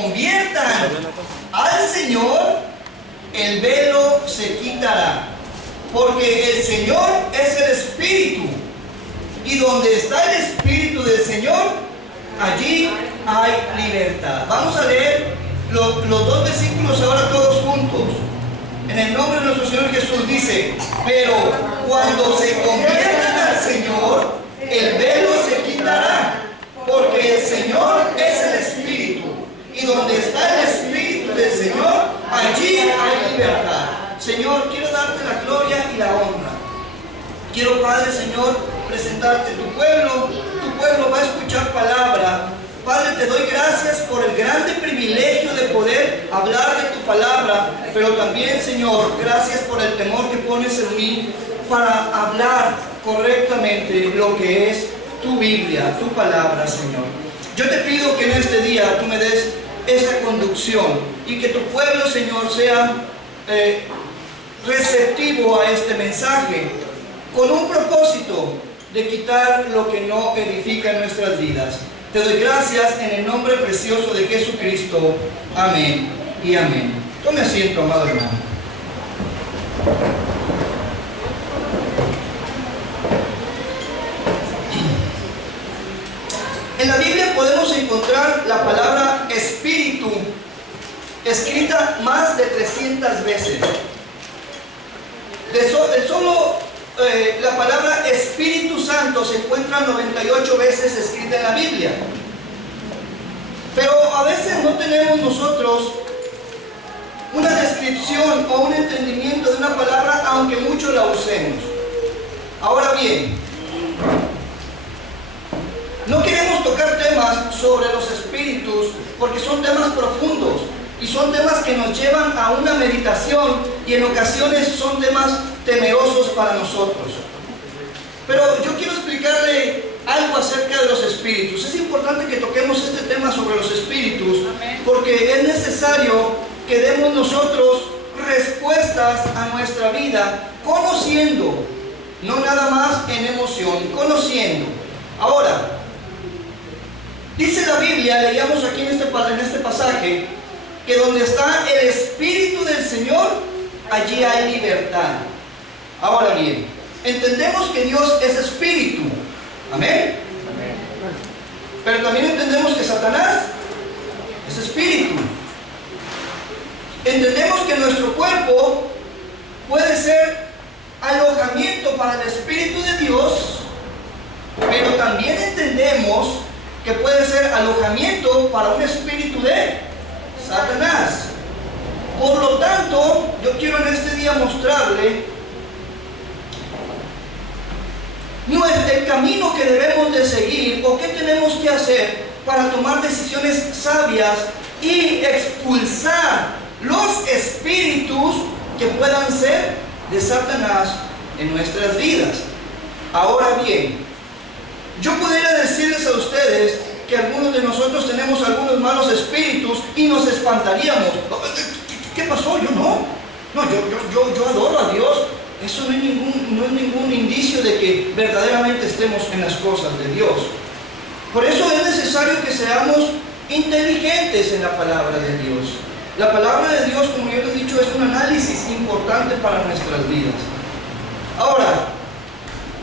conviertan al Señor, el velo se quitará. Porque el Señor es el Espíritu. Y donde está el Espíritu del Señor, allí hay libertad. Vamos a leer los dos versículos ahora todos juntos. En el nombre de nuestro Señor Jesús dice: pero cuando se conviertan al Señor, el velo se quitará. Porque el Señor es el Espíritu. Y donde está el Espíritu del Señor, allí hay libertad. Señor, quiero darte la gloria y la honra. Quiero, Padre, Señor, presentarte tu pueblo. Tu pueblo va a escuchar palabra. Padre, te doy gracias por el grande privilegio de poder hablar de tu palabra, pero también, Señor, gracias por el temor que pones en mí para hablar correctamente lo que es tu Biblia, tu palabra, Señor. Yo te pido que en este día tú me des esa conducción y que tu pueblo, Señor, sea receptivo a este mensaje con un propósito de quitar lo que no edifica en nuestras vidas. Te doy gracias en el nombre precioso de Jesucristo. Amén y amén. Tome asiento, amado hermano. En la Biblia podemos encontrar la palabra espíritu escrita más de 300 veces. La palabra Espíritu Santo se encuentra 98 veces escrita en la Biblia. Pero a veces no tenemos nosotros una descripción o un entendimiento de una palabra, aunque mucho la usemos. Ahora bien, no queremos tocar temas sobre los espíritus porque son temas profundos y son temas que nos llevan a una meditación y en ocasiones son temas temerosos para nosotros. Pero yo quiero explicarle algo acerca de los espíritus. Es importante que toquemos este tema sobre los espíritus porque es necesario que demos nosotros respuestas a nuestra vida conociendo, no nada más en emoción, conociendo. Ahora, dice la Biblia, leíamos aquí en este pasaje, que donde está el Espíritu del Señor, allí hay libertad. Ahora bien, entendemos que Dios es Espíritu. Amén. Pero también entendemos que Satanás es Espíritu. Entendemos que nuestro cuerpo puede ser alojamiento para el Espíritu de Dios, pero también entendemos que puede ser alojamiento para un espíritu de Satanás. Por lo tanto, yo quiero en este día mostrarle el camino que debemos de seguir o qué tenemos que hacer para tomar decisiones sabias y expulsar los espíritus que puedan ser de Satanás en nuestras vidas. Ahora bien, yo pudiera decirles a ustedes que algunos de nosotros tenemos algunos malos espíritus y nos espantaríamos. ¿Qué pasó? Yo no. Yo adoro a Dios. Eso no es ningún indicio de que verdaderamente estemos en las cosas de Dios. Por eso es necesario que seamos inteligentes en la palabra de Dios. La palabra de Dios, como yo les he dicho, es un análisis importante para nuestras vidas. Ahora,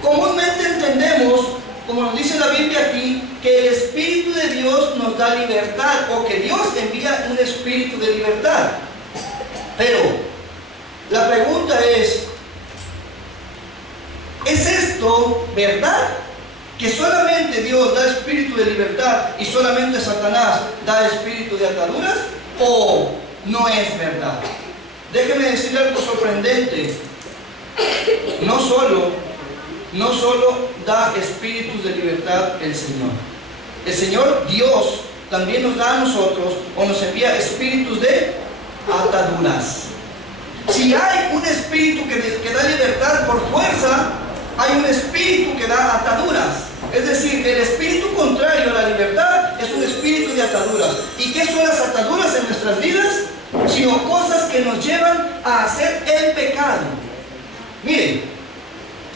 comúnmente entendemos, como nos dice la Biblia aquí, que el Espíritu de Dios nos da libertad, o que Dios envía un espíritu de libertad. Pero la pregunta ¿es esto verdad? ¿Que solamente Dios da espíritu de libertad y solamente Satanás da espíritu de ataduras? ¿O no es verdad? Déjeme decirle algo sorprendente. No solo da espíritus de libertad el Señor. El Señor Dios también nos da a nosotros o nos envía espíritus de ataduras. Si hay un espíritu que da libertad por fuerza, hay un espíritu que da ataduras. Es decir, el espíritu contrario a la libertad es un espíritu de ataduras. ¿Y qué son las ataduras en nuestras vidas? Sino cosas que nos llevan a hacer el pecado. Miren,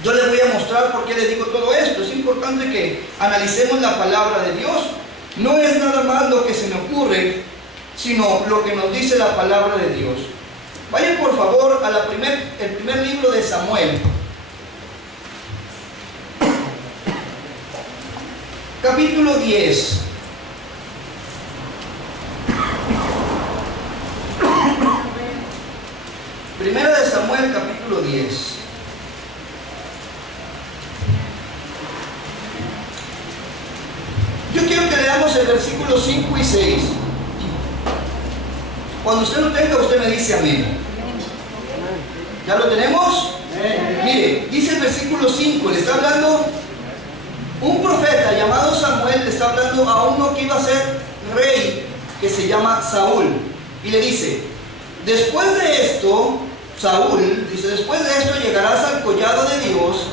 yo les voy a mostrar por qué les digo todo esto. Es importante que analicemos la palabra de Dios. No es nada más lo que se me ocurre, sino lo que nos dice la palabra de Dios. Vayan por favor a el primer libro de Samuel, capítulo 10. Primera de Samuel, capítulo 10. Yo quiero que leamos el versículo 5 y 6. Cuando usted lo tenga, usted me dice amén. ¿Ya lo tenemos? Mire, dice el versículo 5, le está hablando un profeta llamado Samuel, le está hablando a uno que iba a ser rey, que se llama Saúl. Y le dice, después de esto, Saúl dice, después de esto llegarás al collado de Dios,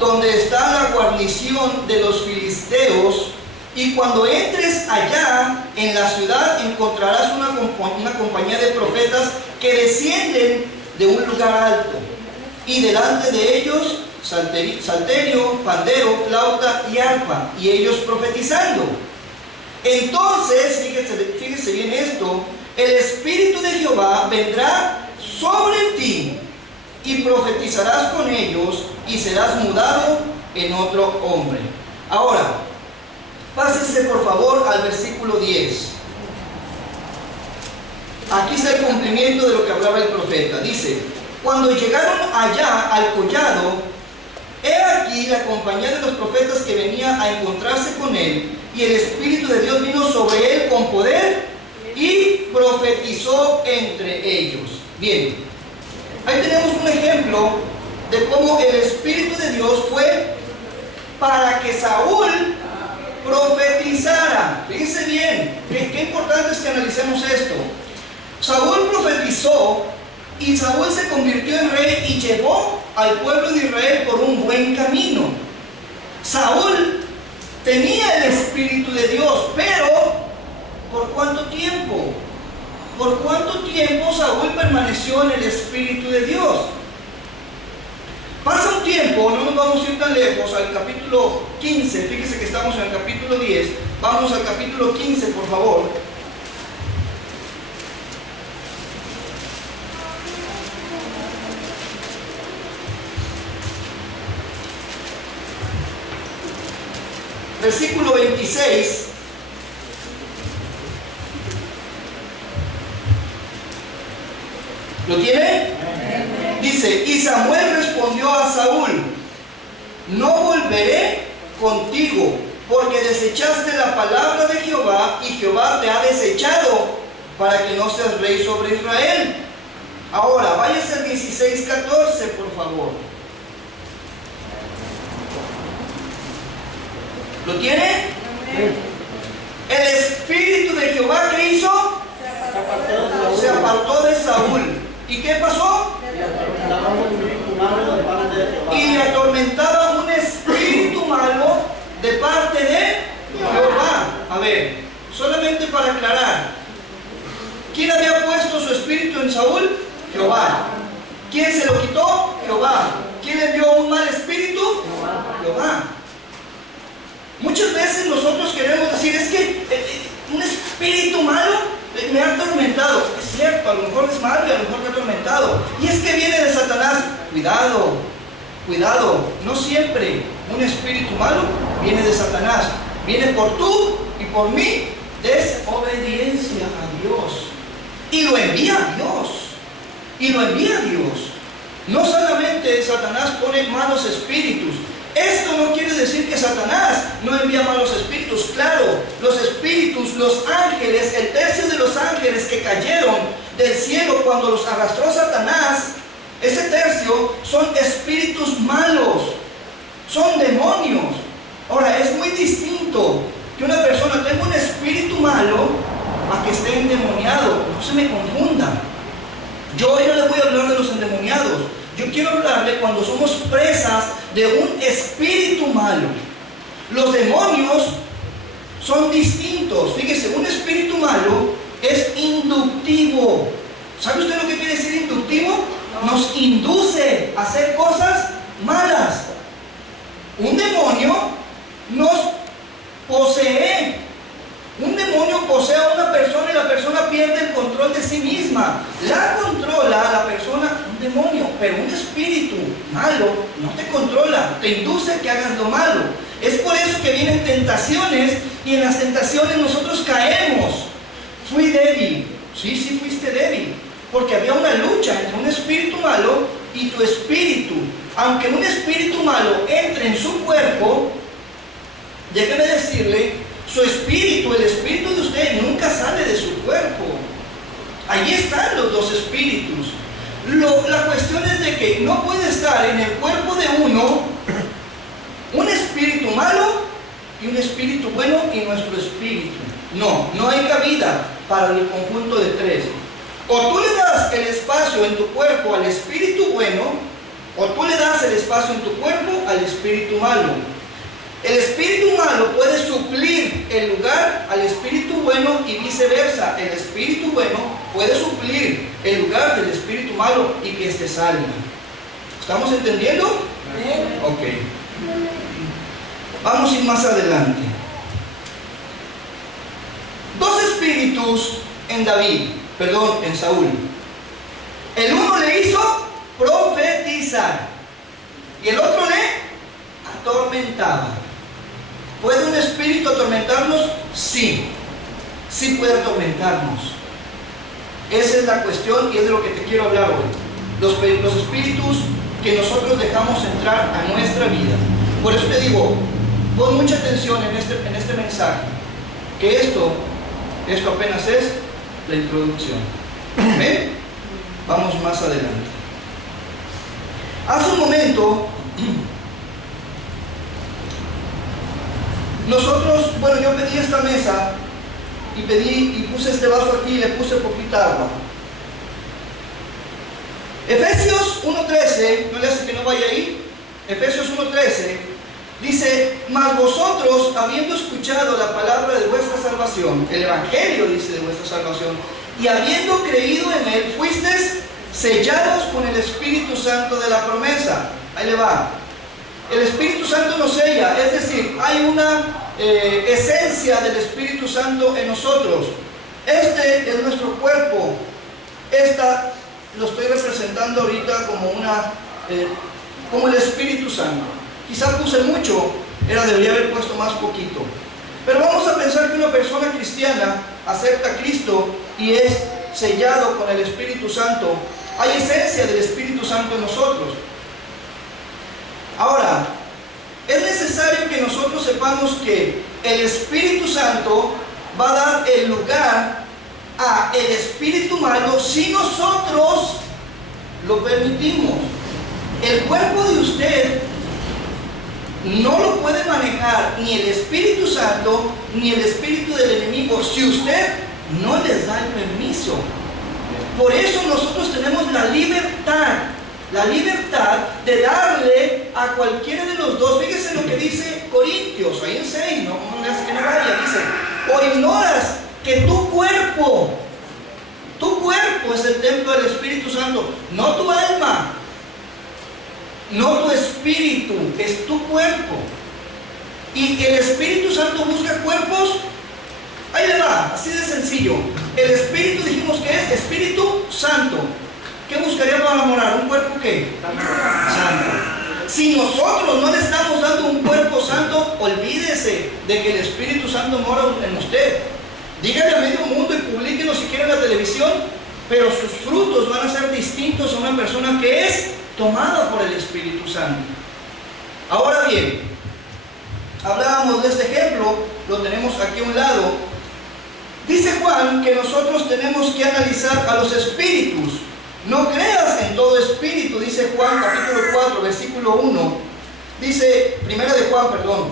donde está la guarnición de los filisteos, y cuando entres allá en la ciudad encontrarás una compañía de profetas que descienden de un lugar alto, y delante de ellos salterio, pandero, flauta y arpa, y ellos profetizando. Entonces, fíjese bien esto, el Espíritu de Jehová vendrá sobre ti, y profetizarás con ellos, y serás mudado en otro hombre. Ahora, pásense por favor al versículo 10. Aquí está el cumplimiento de lo que hablaba el profeta. Dice, cuando llegaron allá al collado, he aquí la compañía de los profetas que venía a encontrarse con él, y el Espíritu de Dios vino sobre él con poder, y profetizó entre ellos. Bien, ahí tenemos un ejemplo de cómo el Espíritu de Dios fue para que Saúl profetizara. Fíjense bien, qué importante es que analicemos esto. Saúl profetizó y Saúl se convirtió en rey y llevó al pueblo de Israel por un buen camino. Saúl tenía el Espíritu de Dios, pero ¿por cuánto tiempo? ¿Por cuánto tiempo Saúl permaneció en el Espíritu de Dios? Pasa un tiempo, no nos vamos a ir tan lejos, al capítulo 15, fíjese que estamos en el capítulo 10, vamos al capítulo 15 por favor. Versículo 26. ¿Lo tiene? Dice, y Samuel respondió a Saúl, no volveré contigo, porque desechaste la palabra de Jehová, y Jehová te ha desechado para que no seas rey sobre Israel. Ahora, váyase al 16:14, por favor. ¿Lo tiene? El Espíritu de Jehová, ¿qué hizo? Se apartó de Saúl. ¿Y qué pasó? Y le atormentaba un espíritu malo de parte de Jehová. A ver, solamente para aclarar, ¿quién había puesto su espíritu en Saúl? Jehová. ¿Quién se lo quitó? Jehová. ¿Quién le dio un mal espíritu? Jehová. Muchas veces nosotros queremos decir, es que un espíritu malo me ha atormentado. Es cierto, a lo mejor es malo y a lo mejor me ha atormentado. Y es que viene de Satanás. Cuidado, cuidado. No siempre un espíritu malo viene de Satanás. Viene por tú y por mí desobediencia a Dios. Y lo envía a Dios. Y lo envía a Dios. No solamente Satanás pone malos espíritus. Esto no quiere decir que Satanás no envía malos espíritus. Claro, los espíritus, los ángeles, el tercio de los ángeles que cayeron del cielo cuando los arrastró Satanás, ese tercio son espíritus malos, son demonios. Ahora, es muy distinto que una persona tenga un espíritu malo a que esté endemoniado. No se me confunda. Yo hoy no le voy a hablar de los endemoniados. Yo quiero hablarle cuando somos presas de un espíritu malo. Los demonios son distintos. Fíjese, un espíritu malo es inductivo. ¿Sabe usted lo que quiere decir inductivo? Nos induce a hacer cosas malas. Un demonio nos posee. Un demonio posee a una persona y la persona pierde control de sí misma. La controla a la persona un demonio, pero un espíritu malo no te controla, te induce a que hagas lo malo. Es por eso que vienen tentaciones, y en las tentaciones nosotros caemos. Fui débil. Sí, fuiste débil, porque había una lucha entre un espíritu malo y tu espíritu. Aunque un espíritu malo entre en su cuerpo, déjeme decirle, su espíritu, el espíritu de usted nunca sale de su cuerpo. Allí están los dos espíritus. La cuestión es de que no puede estar en el cuerpo de uno un espíritu malo y un espíritu bueno y nuestro espíritu. No hay cabida para el conjunto de tres. O tú le das el espacio en tu cuerpo al espíritu bueno, o tú le das el espacio en tu cuerpo al espíritu malo. El espíritu malo puede suplir el lugar al espíritu bueno y viceversa. El espíritu bueno puede suplir el lugar del espíritu malo y que éste salga. ¿Estamos entendiendo? Ok. Vamos a ir más adelante. Dos espíritus en Saúl. El uno le hizo profetizar y el otro le atormentaba. ¿Puede un espíritu atormentarnos? Sí puede atormentarnos. Esa es la cuestión y es de lo que te quiero hablar hoy. Los espíritus que nosotros dejamos entrar a nuestra vida. Por eso te digo, pon mucha atención en este mensaje, que esto apenas es la introducción. ¿Ven? Vamos más adelante. Hace un momento, yo pedí esta mesa y puse este vaso aquí y le puse poquita agua. Efesios 1:13, no le hace que no vaya ahí. Efesios 1:13 dice: mas vosotros, habiendo escuchado la palabra de vuestra salvación, el evangelio dice de vuestra salvación, y habiendo creído en él, fuisteis sellados con el Espíritu Santo de la promesa. Ahí le va. El Espíritu Santo nos sella, es decir, hay una esencia del Espíritu Santo en nosotros. Este es nuestro cuerpo. Esta lo estoy representando ahorita como el Espíritu Santo. Quizá puse mucho, debería haber puesto más poquito. Pero vamos a pensar que una persona cristiana acepta a Cristo y es sellado con el Espíritu Santo. Hay esencia del Espíritu Santo en nosotros. Ahora, es necesario que nosotros sepamos que el Espíritu Santo va a dar el lugar a el espíritu malo si nosotros lo permitimos. El cuerpo de usted no lo puede manejar ni el Espíritu Santo ni el espíritu del enemigo si usted no les da el permiso. Por eso nosotros tenemos la libertad de darle a cualquiera de los dos. Fíjese lo que dice Corintios, ahí en 6, no le hace que no vaya, dice: o ignoras que tu cuerpo es el templo del Espíritu Santo, no tu alma, no tu espíritu, es tu cuerpo. Y que el Espíritu Santo busca cuerpos. Ahí le va, así de sencillo. El Espíritu dijimos que es Espíritu Santo. ¿Qué buscaría para morar? ¿Un cuerpo qué? Santo. Si nosotros no le estamos dando un cuerpo santo, olvídese de que el Espíritu Santo mora en usted. Dígale a medio mundo y publíquelo si quiere en la televisión, pero sus frutos van a ser distintos a una persona que es tomada por el Espíritu Santo. Ahora bien, hablábamos de este ejemplo, lo tenemos aquí a un lado. Dice Juan que nosotros tenemos que analizar a los espíritus. No creas en todo espíritu, dice Juan capítulo 4, versículo 1. Dice, primera de Juan, perdón.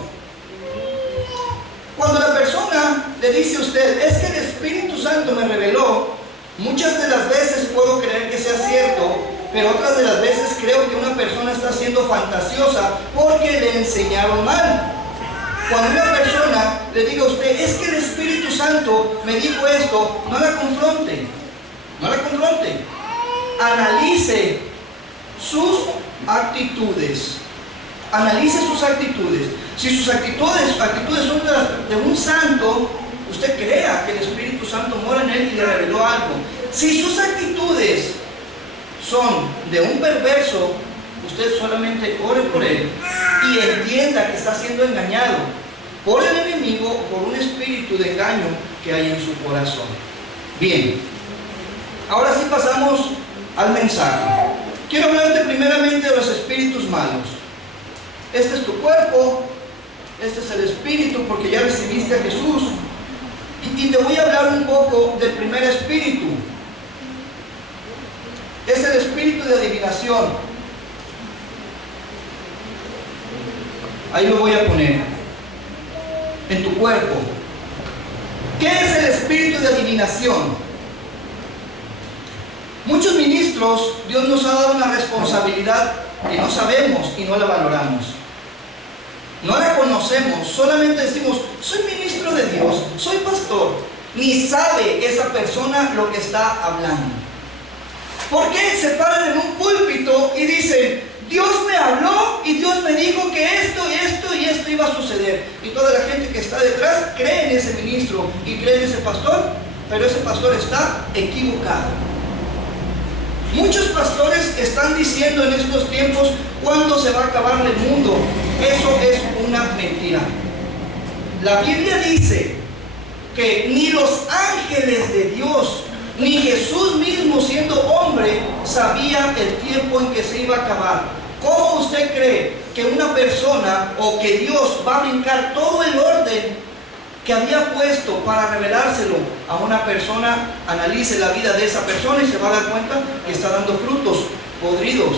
Cuando la persona le dice a usted: es que el Espíritu Santo me reveló, muchas de las veces puedo creer que sea cierto, pero otras de las veces creo que una persona está siendo fantasiosa porque le enseñaron mal. Cuando una persona le diga a usted: es que el Espíritu Santo me dijo esto, no la confronte. Analice sus actitudes. Si sus actitudes son de un santo, usted crea que el Espíritu Santo mora en él y le reveló algo. Si sus actitudes son de un perverso, usted solamente ore por él y entienda que está siendo engañado por el enemigo, por un espíritu de engaño que hay en su corazón. Bien, ahora sí pasamos al mensaje. Quiero hablarte primeramente de los espíritus malos. Este es tu cuerpo, este es el espíritu, porque ya recibiste a Jesús. Y te voy a hablar un poco del primer espíritu. Es el espíritu de adivinación. Ahí lo voy a poner en tu cuerpo. ¿Qué es el espíritu de adivinación? Muchos ministros, Dios nos ha dado una responsabilidad que no sabemos y no la valoramos. No la conocemos, solamente decimos, soy ministro de Dios, soy pastor. Ni sabe esa persona lo que está hablando. ¿Por qué se paran en un púlpito y dicen, Dios me habló y Dios me dijo que esto y esto iba a suceder? Y toda la gente que está detrás cree en ese ministro y cree en ese pastor, pero ese pastor está equivocado. Muchos pastores están diciendo en estos tiempos cuándo se va a acabar el mundo. Eso es una mentira. La Biblia dice que ni los ángeles de Dios, ni Jesús mismo siendo hombre, sabía el tiempo en que se iba a acabar. ¿Cómo usted cree que una persona o que Dios va a brincar todo el orden que había puesto para revelárselo a una persona? Analice la vida de esa persona y se va a dar cuenta que está dando frutos podridos.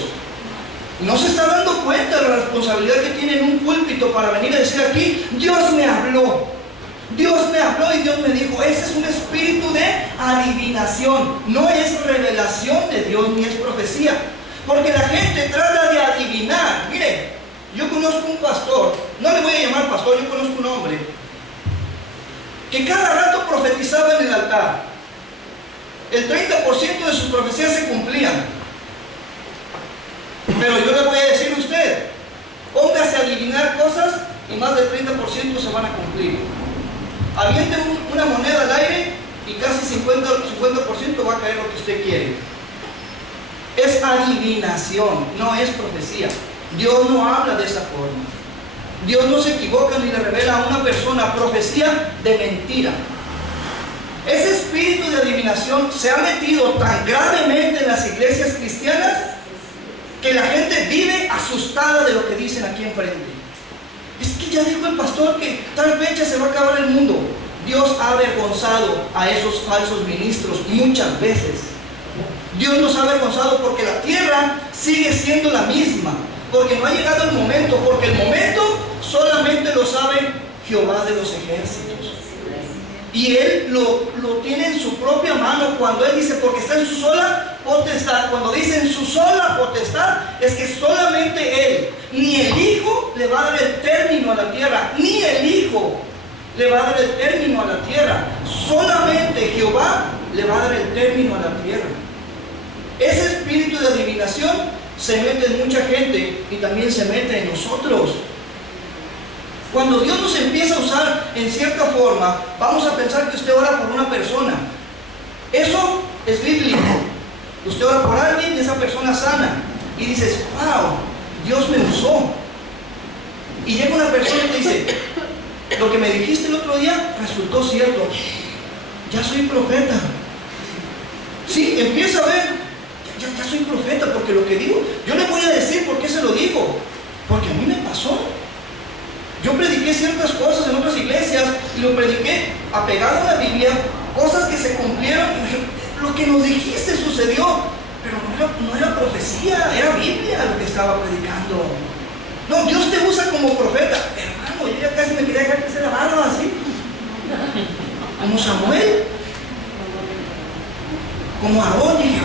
No se está dando cuenta de la responsabilidad que tiene en un púlpito para venir a decir aquí, Dios me habló. Dios me habló y Dios me dijo. Ese es un espíritu de adivinación. No es revelación de Dios ni es profecía. Porque la gente trata de adivinar. Mire, yo conozco un pastor, no le voy a llamar pastor, yo conozco un hombre que cada rato profetizaba en el altar. El 30% de sus profecías se cumplían. Pero yo le voy a decir a usted, póngase a adivinar cosas y más del 30% se van a cumplir. Aviente una moneda al aire y casi 50% va a caer lo que usted quiere. Es adivinación, no es profecía. Dios no habla de esa forma. Dios no se equivoca ni le revela a una persona profecía de mentira. Ese espíritu de adivinación se ha metido tan gravemente en las iglesias cristianas que la gente vive asustada de lo que dicen aquí enfrente. Es que ya dijo el pastor que tal fecha se va a acabar el mundo. Dios ha avergonzado a esos falsos ministros muchas veces. Dios nos ha avergonzado porque la tierra sigue siendo la misma. Porque no ha llegado el momento, porque el momento solamente lo sabe Jehová de los ejércitos. Y Él lo tiene en su propia mano cuando Él dice, porque está en su sola potestad. Cuando dice en su sola potestad, es que solamente Él, ni el Hijo le va a dar el término a la tierra, ni el Hijo le va a dar el término a la tierra. Solamente Jehová le va a dar el término a la tierra. Ese espíritu de adivinación se mete en mucha gente y también se mete en nosotros. Cuando Dios nos empieza a usar en cierta forma, vamos a pensar que usted ora por una persona. Eso es bíblico. Usted ora por alguien y esa persona sana. Y dices, wow, Dios me usó. Y llega una persona y te dice, lo que me dijiste el otro día resultó cierto. Ya soy profeta. Sí, empieza a ver. Ya soy profeta porque lo que digo, yo le voy a decir por qué se lo digo. Porque a mí me pasó. Yo prediqué ciertas cosas en otras iglesias y lo prediqué apegado a la Biblia, cosas que se cumplieron. Lo que nos dijiste sucedió, pero no era profecía, era Biblia lo que estaba predicando. No, Dios te usa como profeta. Hermano, yo ya casi me quería dejar crecer la barba así. Como Samuel. Como Aarón, y dije,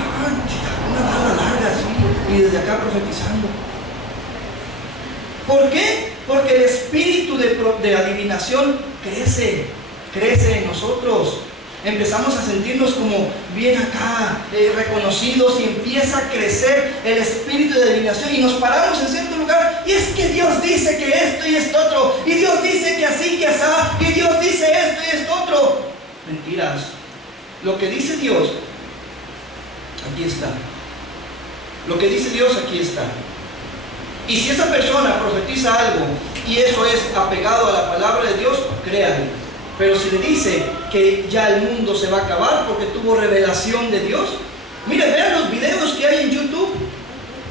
una barba larga así, y desde acá profetizando. ¿Por qué? Porque el espíritu de adivinación crece en nosotros. Empezamos a sentirnos como bien acá, reconocidos, y empieza a crecer el espíritu de adivinación y nos paramos en cierto lugar y es que Dios dice que esto y esto otro, y Dios dice que así, que asá, y Dios dice esto y esto otro. Mentiras. Lo que dice Dios Aquí está. Lo que dice Dios, aquí está. Y si esa persona profetiza algo y eso es apegado a la palabra de Dios, créanle. Pero si le dice que ya el mundo se va a acabar porque tuvo revelación de Dios, miren, vean los videos que hay en YouTube.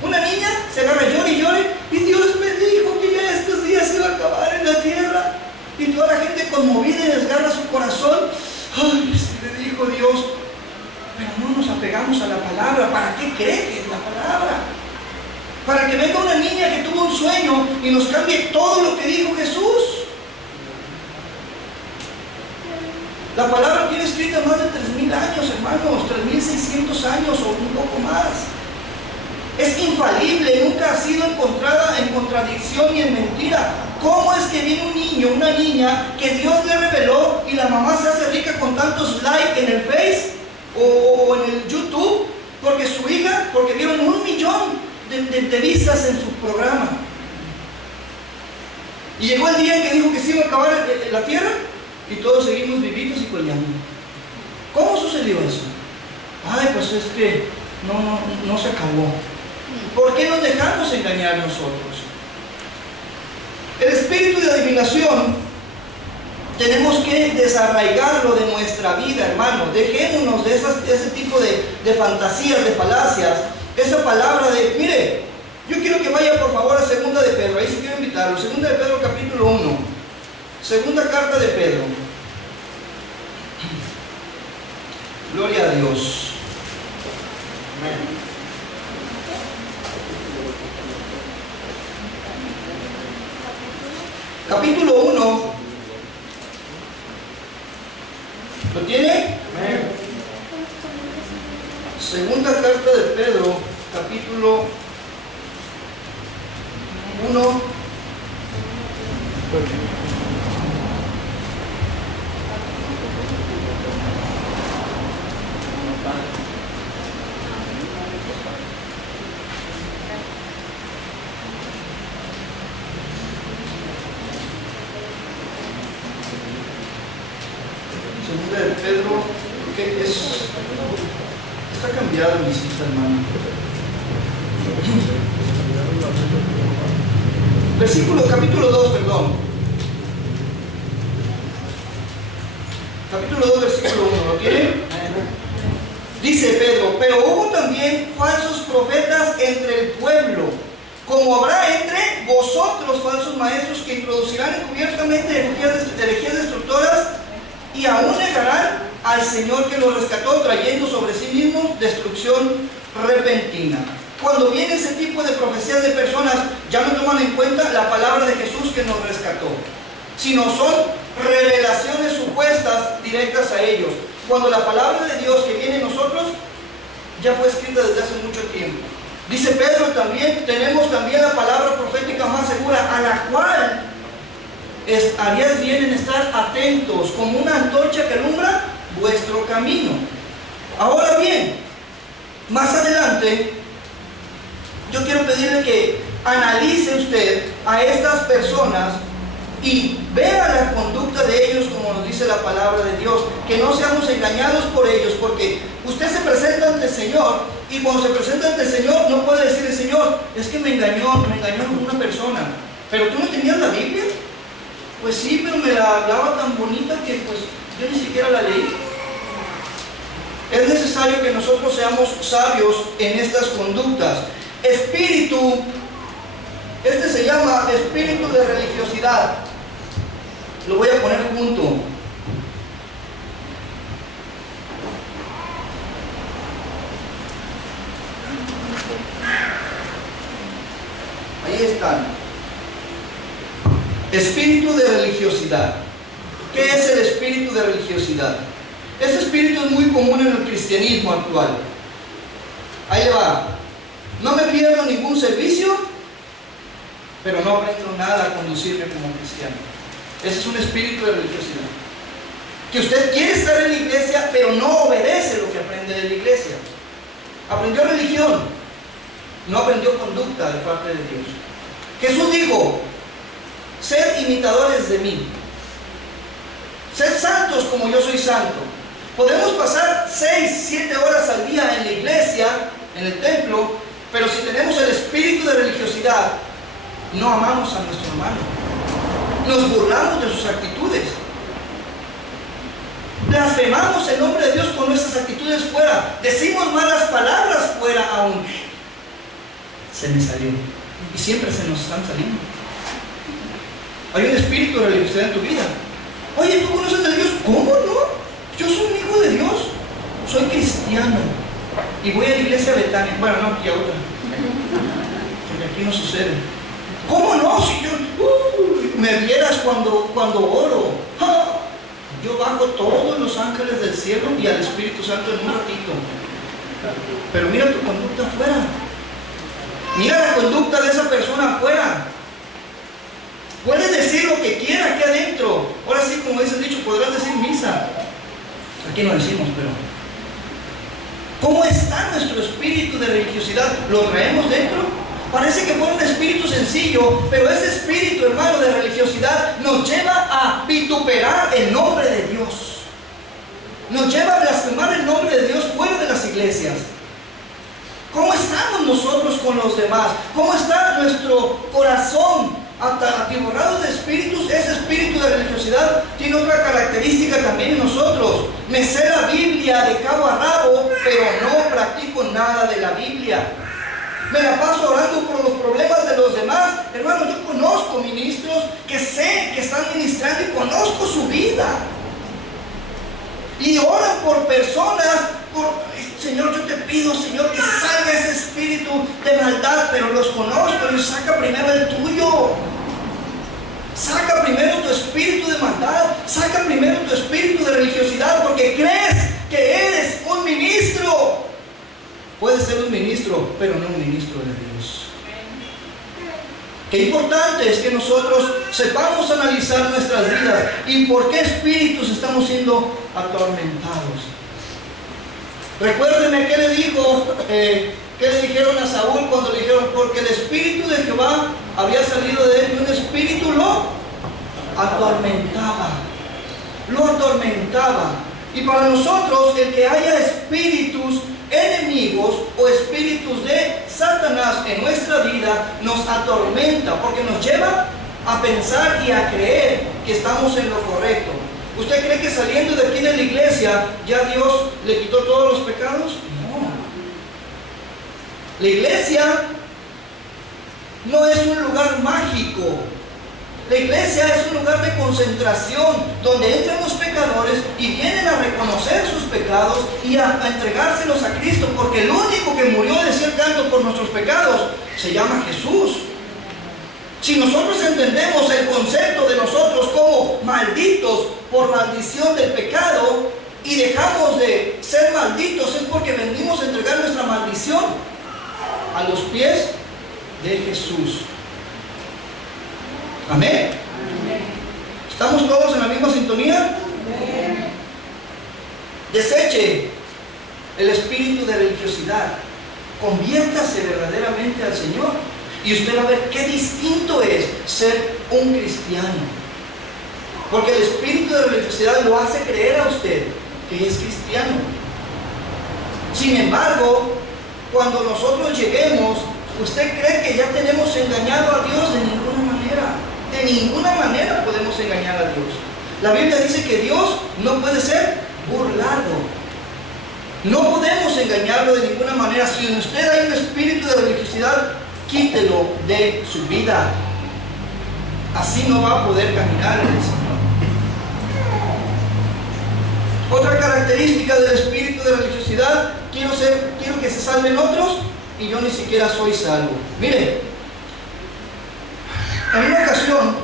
Una niña se agarra, llore y llore, y Dios me dijo que ya estos días se va a acabar en la tierra. Y toda la gente conmovida y desgarra su corazón. Ay, si le dijo Dios. Pero no nos apegamos a la palabra. ¿Para qué cree que es la palabra? Para que venga una niña que tuvo un sueño y nos cambie todo lo que dijo Jesús. La palabra tiene escrita más de 3.000 años, hermanos, 3.600 años o un poco más. Es infalible, nunca ha sido encontrada en contradicción ni en mentira. ¿Cómo es que viene un niño, una niña que Dios le reveló y la mamá se hace rica con tantos likes en el Face o en el YouTube? Porque su hija, porque vieron 1 millón de vistas en su programa. Y llegó el día en que dijo que se iba a acabar la tierra y todos seguimos vivitos y coleando. ¿Cómo sucedió eso? Ay, pues es que no se acabó. ¿Por qué nos dejamos engañar nosotros? El espíritu de adivinación tenemos que desarraigarlo de nuestra vida, hermano. Dejémonos de ese tipo de fantasías, de falacias. Esa palabra de, mire, yo quiero que vaya por favor a 2 de Pedro, ahí sí quiero invitarlo. 2 de Pedro capítulo 1. Segunda carta de Pedro. Gloria a Dios. Amén. Capítulo 1. ¿Lo tiene? Amén. Segunda carta de Pedro, capítulo 1. Segunda de Pedro, porque está cambiado mi cita, hermano. Capítulo 2, perdón. Capítulo 2, versículo 1, ¿lo tienen? Dice Pedro, pero hubo también falsos profetas entre el pueblo, como habrá entre vosotros falsos maestros que introducirán encubiertamente herejías destructoras y aún negarán al Señor que los rescató, trayendo sobre sí mismos destrucción repentina. Cuando viene ese tipo de profecías de personas, ya no toman en cuenta la palabra de Jesús que nos rescató, sino son revelaciones supuestas directas a ellos. Cuando la palabra de Dios que viene en nosotros ya fue escrita desde hace mucho tiempo. Dice Pedro también, tenemos también la palabra profética más segura, a la cual haríais bien en estar atentos, como una antorcha que alumbra vuestro camino. Ahora bien, más adelante, yo quiero pedirle que analice usted a estas personas y vea la conducta de ellos como nos dice la palabra de Dios, que no seamos engañados por ellos, porque usted se presenta ante el Señor y cuando se presenta ante el Señor no puede decirle, Señor, es que me engañó una persona, pero tú no tenías la Biblia. Pues sí, pero me la hablaba tan bonita que pues yo ni siquiera la leí. Es necesario que nosotros seamos sabios en estas conductas. Espíritu, este se llama espíritu de religiosidad. Lo voy a poner junto. Ahí están. Espíritu de religiosidad. ¿Qué es el espíritu de religiosidad? Este espíritu es muy común en el cristianismo actual. Ahí le va. No me pierdo ningún servicio, pero no aprendo nada a conducirme como cristiano. Ese es un espíritu de religiosidad. Que usted quiere estar en la iglesia, pero no obedece lo que aprende de la iglesia. Aprendió religión, no aprendió conducta de parte de Dios. Jesús dijo, sed imitadores de mí. Sed santos como yo soy santo. Podemos pasar 6, 7 horas al día en la iglesia, en el templo, pero si tenemos el espíritu de religiosidad, no amamos a nuestro hermano. Nos burlamos de sus actitudes. Blasfemamos el nombre de Dios con nuestras actitudes fuera. Decimos malas palabras fuera aún. Se me salió. Y siempre se nos están saliendo. Hay un espíritu de religiosidad en tu vida. Oye, ¿tú conoces a Dios? ¿Cómo no? Yo soy un hijo de Dios. Soy cristiano. Y voy a la iglesia Betania. Bueno, no, aquí a otra. Porque aquí no sucede. ¿Cómo no? Si yo me vieras cuando oro. ¡Ja! Yo bajo todos los ángeles del cielo y al Espíritu Santo en un ratito. Pero mira tu conducta afuera. Mira la conducta de esa persona afuera. Puedes decir lo que quiera aquí adentro. Ahora sí, como dice el dicho, podrás decir misa. Aquí no decimos, pero ¿cómo está nuestro espíritu de religiosidad? ¿Lo traemos dentro? Parece que fue un espíritu sencillo, pero ese espíritu, hermano, de religiosidad nos lleva a vituperar el nombre de Dios. Nos lleva a blasfemar el nombre de Dios fuera de las iglesias. ¿Cómo estamos nosotros con los demás? ¿Cómo está nuestro corazón atiborrado de espíritus? Ese espíritu de religiosidad tiene otra característica también en nosotros. Me sé la Biblia de cabo a rabo, pero no practico nada de la Biblia. Me la paso orando por los problemas de los demás. Hermano, yo conozco ministros que sé que están ministrando y conozco su vida. Y oran por personas. Señor, yo te pido, Señor, que salga ese espíritu de maldad, pero los conozco. Y saca primero el tuyo. Saca primero tu espíritu de maldad. Saca primero tu espíritu de religiosidad, porque crees que eres un ministro. Puedes ser un ministro, pero no un ministro de Dios. Qué importante es que nosotros sepamos analizar nuestras vidas y por qué espíritus estamos siendo atormentados. Recuérdenme qué le dijeron a Saúl cuando le dijeron, porque el espíritu de Jehová había salido de él y un espíritu lo atormentaba. Lo atormentaba. Y para nosotros, el que haya espíritus enemigos o espíritus de Satanás en nuestra vida nos atormenta, porque nos lleva a pensar y a creer que estamos en lo correcto. ¿Usted cree que saliendo de aquí de la iglesia ya Dios le quitó todos los pecados? No. La iglesia no es un lugar mágico. La iglesia es un lugar de concentración donde entran los pecadores y vienen a reconocer sus pecados y a entregárselos a Cristo, porque el único que murió, decía el canto, por nuestros pecados se llama Jesús. Si nosotros entendemos el concepto de nosotros como malditos por maldición del pecado y dejamos de ser malditos, es porque venimos a entregar nuestra maldición a los pies de Jesús. Amén. ¿Estamos todos en la misma sintonía? Amén. Deseche el espíritu de religiosidad. Conviértase verdaderamente al Señor. Y usted va a ver qué distinto es ser un cristiano. Porque el espíritu de religiosidad lo hace creer a usted que es cristiano. Sin embargo, cuando nosotros lleguemos, usted cree que ya tenemos engañado a Dios. De ninguna manera. De ninguna manera podemos engañar a Dios. La Biblia dice que Dios no puede ser burlado. No podemos engañarlo de ninguna manera. Si en usted hay un espíritu de religiosidad, quítelo de su vida. Así no va a poder caminar en el Señor. Otra característica del espíritu de religiosidad: quiero que se salven otros y yo ni siquiera soy salvo. Mire, en una ocasión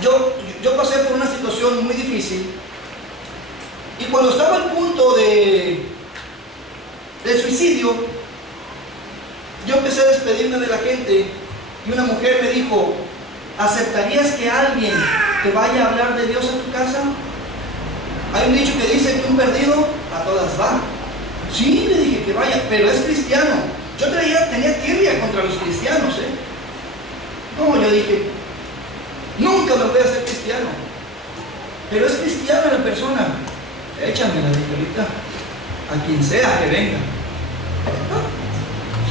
yo pasé por una situación muy difícil, y cuando estaba al punto del suicidio, yo empecé a despedirme de la gente y una mujer me dijo: ¿aceptarías que alguien te vaya a hablar de Dios a tu casa? Hay un dicho que dice que un perdido a todas va. Sí, le dije que vaya, pero es cristiano. Yo tenía tirria contra los cristianos, No, yo dije, nunca me voy a hacer cristiano. Pero es cristiana la persona. Échamela, dije ahorita, a quien sea que venga.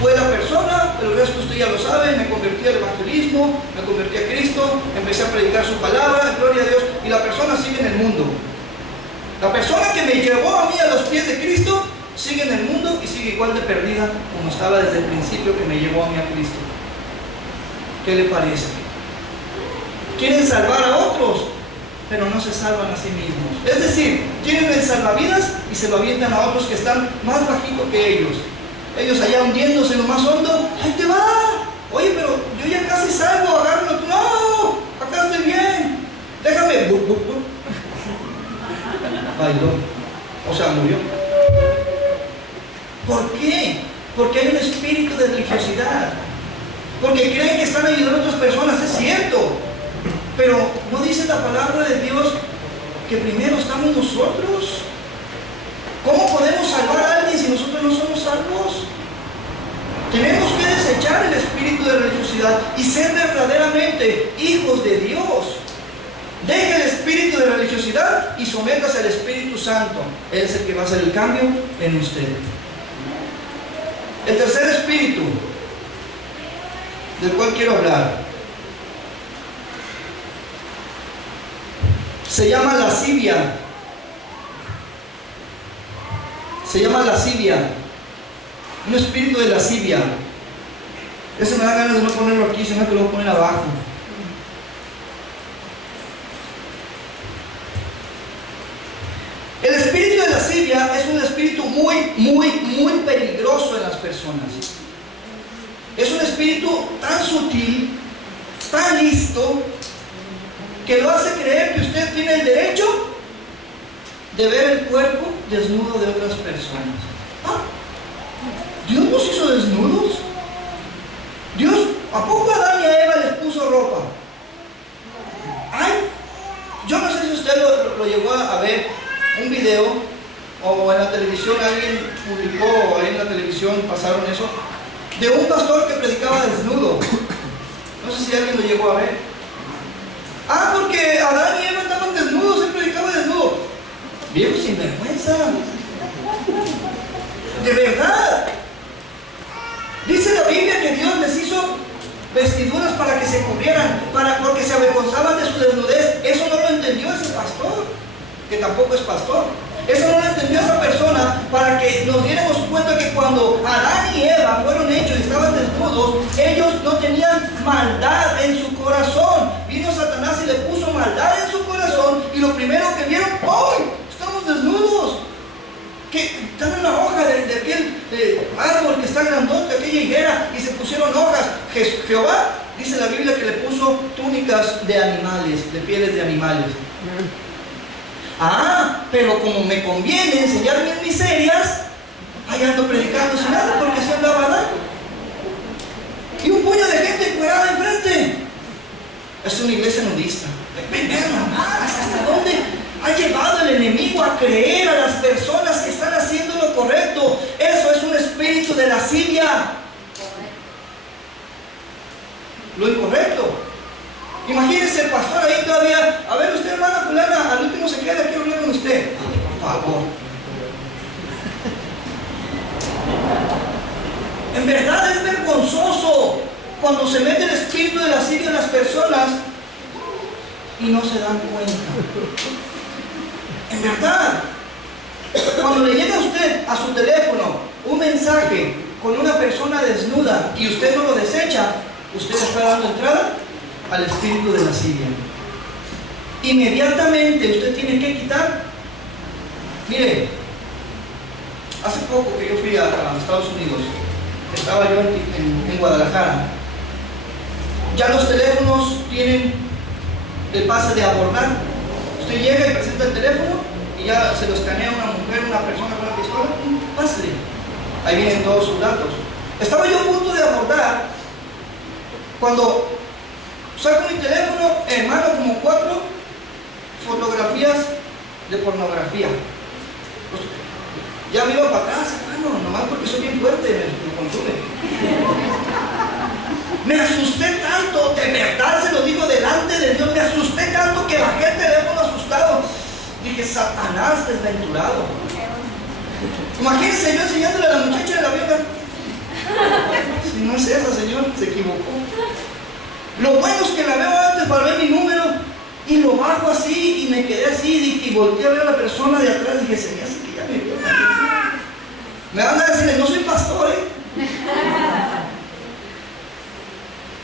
Fue la persona, pero el resto usted ya lo sabe, me convertí al evangelismo, me convertí a Cristo, empecé a predicar su palabra, gloria a Dios, y la persona sigue en el mundo. La persona que me llevó a mí a los pies de Cristo, sigue en el mundo y sigue igual de perdida como estaba desde el principio que me llevó a mí a Cristo. ¿Qué le parece? Quieren salvar a otros, pero no se salvan a sí mismos. Es decir, tienen el salvavidas y se lo avientan a otros que están más bajitos que ellos. Ellos allá hundiéndose en lo más hondo. ¡Ahí te va! Oye, pero yo ya casi salgo, agárralo. ¡No! Acá estoy bien. Déjame. Bailó. O sea, murió. ¿Por qué? Porque hay un espíritu de religiosidad. Porque creen que están ayudando a otras personas. Es cierto. Pero ¿no dice la palabra de Dios que primero estamos nosotros? ¿Cómo podemos salvar a alguien si nosotros no somos salvos? Tenemos que desechar el espíritu de religiosidad y ser verdaderamente hijos de Dios. Deje el espíritu de religiosidad y sométase al Espíritu Santo. Él es el que va a hacer el cambio en usted. El tercer espíritu del cual quiero hablar se llama lascivia. Se llama lascivia. Un espíritu de lascivia. Ese me da ganas de no ponerlo aquí, sino que lo voy a poner abajo. El espíritu de lascivia es un espíritu muy peligroso en las personas. Es un espíritu tan sutil, tan listo, que lo hace creer que usted tiene el derecho de ver el cuerpo desnudo de otras personas. ¿Ah? ¿Dios nos hizo desnudos? ¿Dios, a poco Adán y a Eva les puso ropa? Ay, yo no sé si usted lo llegó a ver, un video, o en la televisión alguien publicó, o en la televisión pasaron eso, de un pastor que predicaba desnudo. No sé si alguien lo llegó a ver. Ah, porque Adán y Eva estaban desnudos, él predicaba desnudo. Viejo sinvergüenza. De verdad. Dice la Biblia que Dios les hizo vestiduras para que se cubrieran, porque se avergonzaban de su desnudez. Eso no lo entendió ese pastor, que tampoco es pastor. Eso no lo entendió esa persona, para que nos diéramos cuenta que cuando Adán y Eva fueron hechos y estaban desnudos, ellos no tenían maldad en su corazón. Vino Satanás y le puso maldad en su corazón, y lo primero que vieron, ¡ay! Estamos desnudos. Que dan una hoja de aquel árbol que está grandote, aquella higuera, y se pusieron hojas. Jehová, dice la Biblia, que le puso túnicas de animales, de pieles de animales. Ah, pero como me conviene enseñar mis miserias, allá ando predicando sin nada, porque así andaba Adán. Y un puño de gente encuerada enfrente. Es una iglesia nudista. Vean nomás, ¿hasta dónde ha llevado el enemigo a creer a las personas que están haciendo lo correcto? Eso es un espíritu de lascivia. Lo incorrecto. Imagínense el pastor ahí todavía. A ver, usted, hermana fulana, al último se queda, quiero hablar con usted. Por favor. En verdad es vergonzoso cuando se mete el espíritu de lascivia en las personas y no se dan cuenta. En verdad, cuando le llega a usted a su teléfono un mensaje con una persona desnuda y usted no lo desecha, usted está dando entrada al espíritu de lascivia. Inmediatamente usted tiene que quitar. Mire, hace poco que yo fui a Estados Unidos, estaba yo en Guadalajara. Ya los teléfonos tienen el pase de abordar. Usted llega y presenta el teléfono y ya se lo escanea una mujer, una persona con una pistola. Pásale. Ahí vienen todos sus datos. Estaba yo a punto de abordar cuando saco mi teléfono, hermano, como 4 fotografías de pornografía. Pues, ya me iba para atrás, hermano, nomás porque soy bien fuerte, me consume. Me asusté tanto, de verdad se lo digo delante de Dios, me asusté tanto que bajé el teléfono asustado. Dije, Satanás desventurado. Imagínense yo enseñándole a la muchacha de la Biblia. Si no es esa, señor, se equivocó. Lo bueno es que la veo antes para ver mi número y lo bajo así y me quedé así. Dije, y volteé a ver a la persona de atrás. Dije, se me hace que ya me vio. Me van a decir, no soy pastor,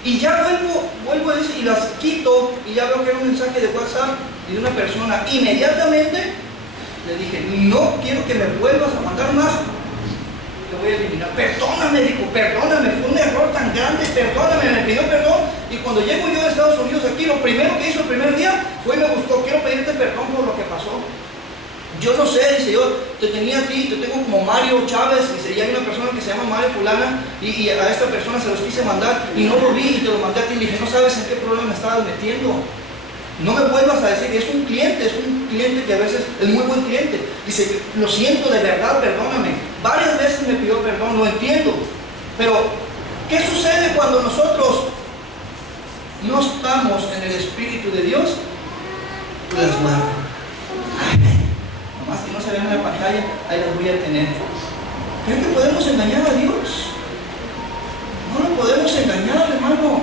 Y ya vuelvo a decir, y las quito, y ya veo que era un mensaje de WhatsApp y de una persona. Inmediatamente le dije, no quiero que me vuelvas a mandar más, te voy a eliminar. Perdóname, dijo, perdóname, fue un error tan grande, perdóname, me pidió perdón. Y cuando llego yo de Estados Unidos aquí, lo primero que hizo el primer día fue y me buscó, quiero pedirte perdón por lo que pasó. Yo no sé, dice, yo te tenía a ti, te tengo como Mario Chávez, dice, y hay una persona que se llama Mario Fulana, y a esta persona se los quise mandar, y no lo vi, y te lo mandé a ti, y dije, no sabes en qué problema me estabas metiendo. No me vuelvas a decir que es un cliente que a veces es muy buen cliente. Dice, lo siento de verdad, perdóname. Varias veces me pidió perdón, lo entiendo. Pero, ¿qué sucede cuando nosotros no estamos en el Espíritu de Dios? Las guardo. Nomás que no se vean en la pantalla, ahí las voy a tener. ¿Creen que podemos engañar a Dios? No lo podemos engañar, hermano.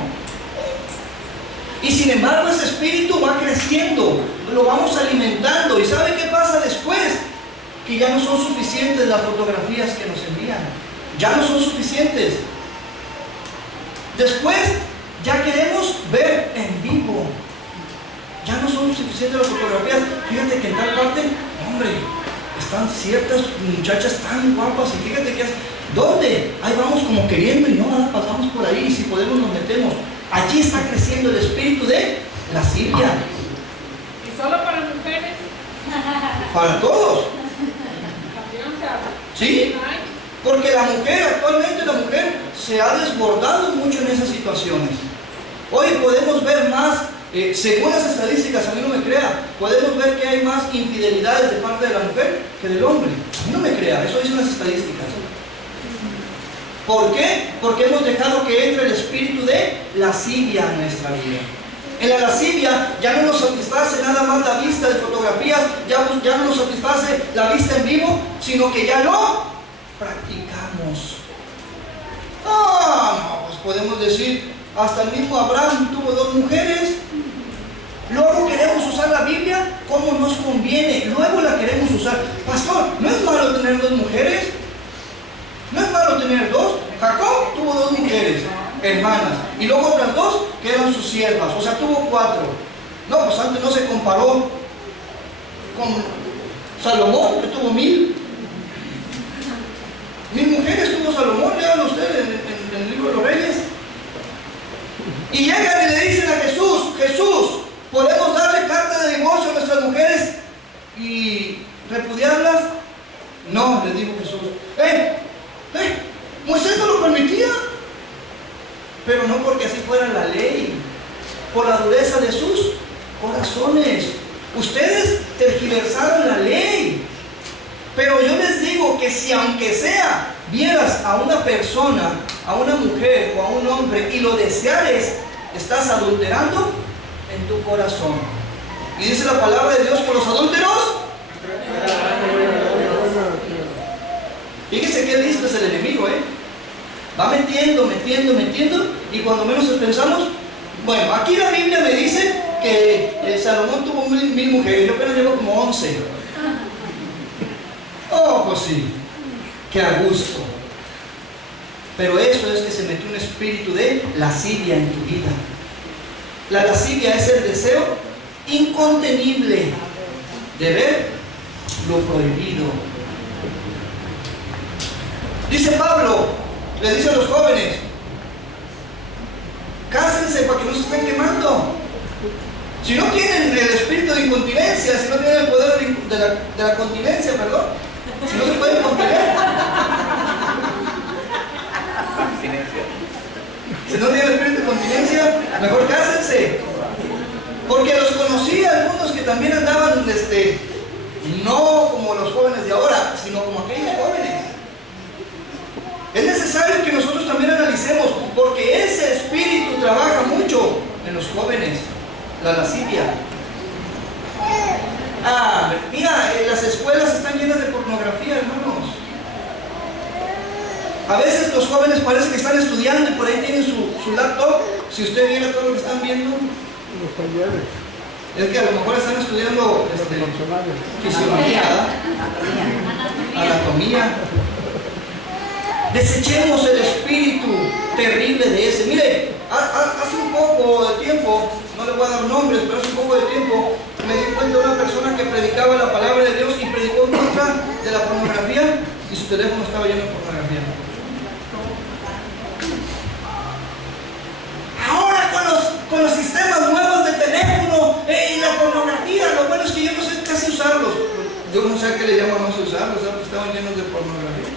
Y sin embargo ese espíritu va creciendo, lo vamos alimentando. ¿Y sabe qué pasa después? Que ya no son suficientes las fotografías que nos envían. Ya no son suficientes. Después ya queremos ver en vivo. Ya no son suficientes las fotografías. Fíjate que en tal parte, hombre, están ciertas muchachas tan guapas. Y fíjate que ¿dónde? Ahí vamos como queriendo y no, nada, pasamos por ahí. Y si podemos nos metemos. Allí está creciendo el espíritu de lascivia. ¿Y solo para mujeres? Para todos. ¿Sí? Porque la mujer, actualmente la mujer se ha desbordado mucho en esas situaciones. Hoy podemos ver más, según las estadísticas, a mí no me crea, podemos ver que hay más infidelidades de parte de la mujer que del hombre. A mí no me crea, eso dicen las estadísticas. ¿Por qué? Porque hemos dejado que entre el espíritu de lascivia en nuestra vida. En la lascivia ya no nos satisface nada más la vista de fotografías, ya no nos satisface la vista en vivo, sino que ya lo practicamos. No, pues podemos decir, hasta el mismo Abraham tuvo 2 mujeres. Luego queremos usar la Biblia como nos conviene, luego la queremos usar. Pastor, ¿no es malo tener 2 mujeres? No es malo tener 2. Jacob tuvo 2 mujeres, hermanas, y luego otras 2 que eran sus siervas, o sea, tuvo 4. No, pues antes no se comparó con Salomón, que tuvo 1000. 1000 mujeres tuvo Salomón, lean ustedes en el libro de los Reyes. Y llegan y le dicen a Jesús, Jesús, ¿podemos darle carta de divorcio a nuestras mujeres y repudiarlas? No, le dijo Jesús. Moisés no lo permitía, pero no porque así fuera la ley, por la dureza de sus corazones. Ustedes tergiversaron la ley, pero yo les digo que si aunque sea vieras a una persona, a una mujer o a un hombre y lo deseares, estás adulterando en tu corazón. Y dice la palabra de Dios que los adúlteros, fíjese qué listo es el enemigo, va metiendo, y cuando menos pensamos, bueno, aquí la Biblia me dice que Salomón tuvo 1000 mujeres, yo apenas llevo como 11. Oh, pues sí, qué a gusto. Pero eso es que se metió un espíritu de lascivia en tu vida. La lascivia es el deseo incontenible de ver lo prohibido. Dice Pablo, le dice a los jóvenes, cásense para que no se estén quemando. Si no tienen el espíritu de incontinencia, si no tienen el poder de la continencia, perdón, si no se pueden contener, si no tienen el espíritu de continencia, mejor cásense. Porque los conocí algunos que también andaban, no como los jóvenes de ahora, sino como aquellos jóvenes. Es necesario que nosotros también analicemos, porque ese espíritu trabaja mucho en los jóvenes, la lascivia. A veces los jóvenes parece que están estudiando y por ahí tienen su laptop. Si usted viera todo lo que están viendo, Los talleres. es que a lo mejor están estudiando fisiología, ¿verdad? Anatomía. Desechemos el espíritu terrible de ese. Mire, hace un poco de tiempo, no le voy a dar nombres, pero hace un poco de tiempo me di cuenta de una persona que predicaba la palabra de Dios y predicó en contra de la pornografía y su teléfono estaba lleno de pornografía. Ahora con los sistemas nuevos de teléfono y la pornografía, lo bueno es que yo no sé casi usarlos. Yo no sé a qué le llaman no sé usarlos, porque estaban llenos de pornografía.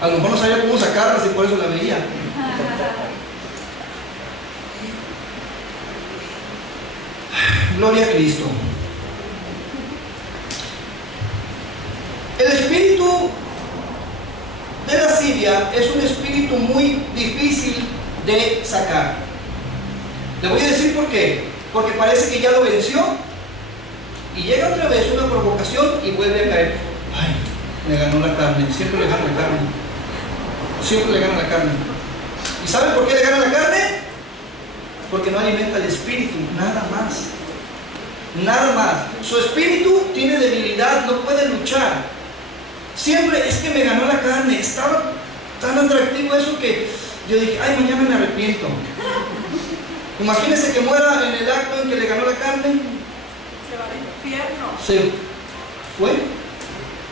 A lo mejor no sabía cómo sacarlas y por eso la veía. Gloria a Cristo. El espíritu de la Siria es un espíritu muy difícil de sacar. Le voy a decir por qué. Porque parece que ya lo venció y llega otra vez una provocación y vuelve a caer. Ay, me ganó la carne. Siempre le gana la carne. Siempre le gana la carne. ¿Y saben por qué le gana la carne? Porque no alimenta el espíritu, nada más. Nada más. Su espíritu tiene debilidad, no puede luchar. Siempre es que me ganó la carne. Estaba tan atractivo eso que yo dije, ay, mañana me arrepiento. Imagínense que muera en el acto en que le ganó la carne. Se va al infierno. Se fue.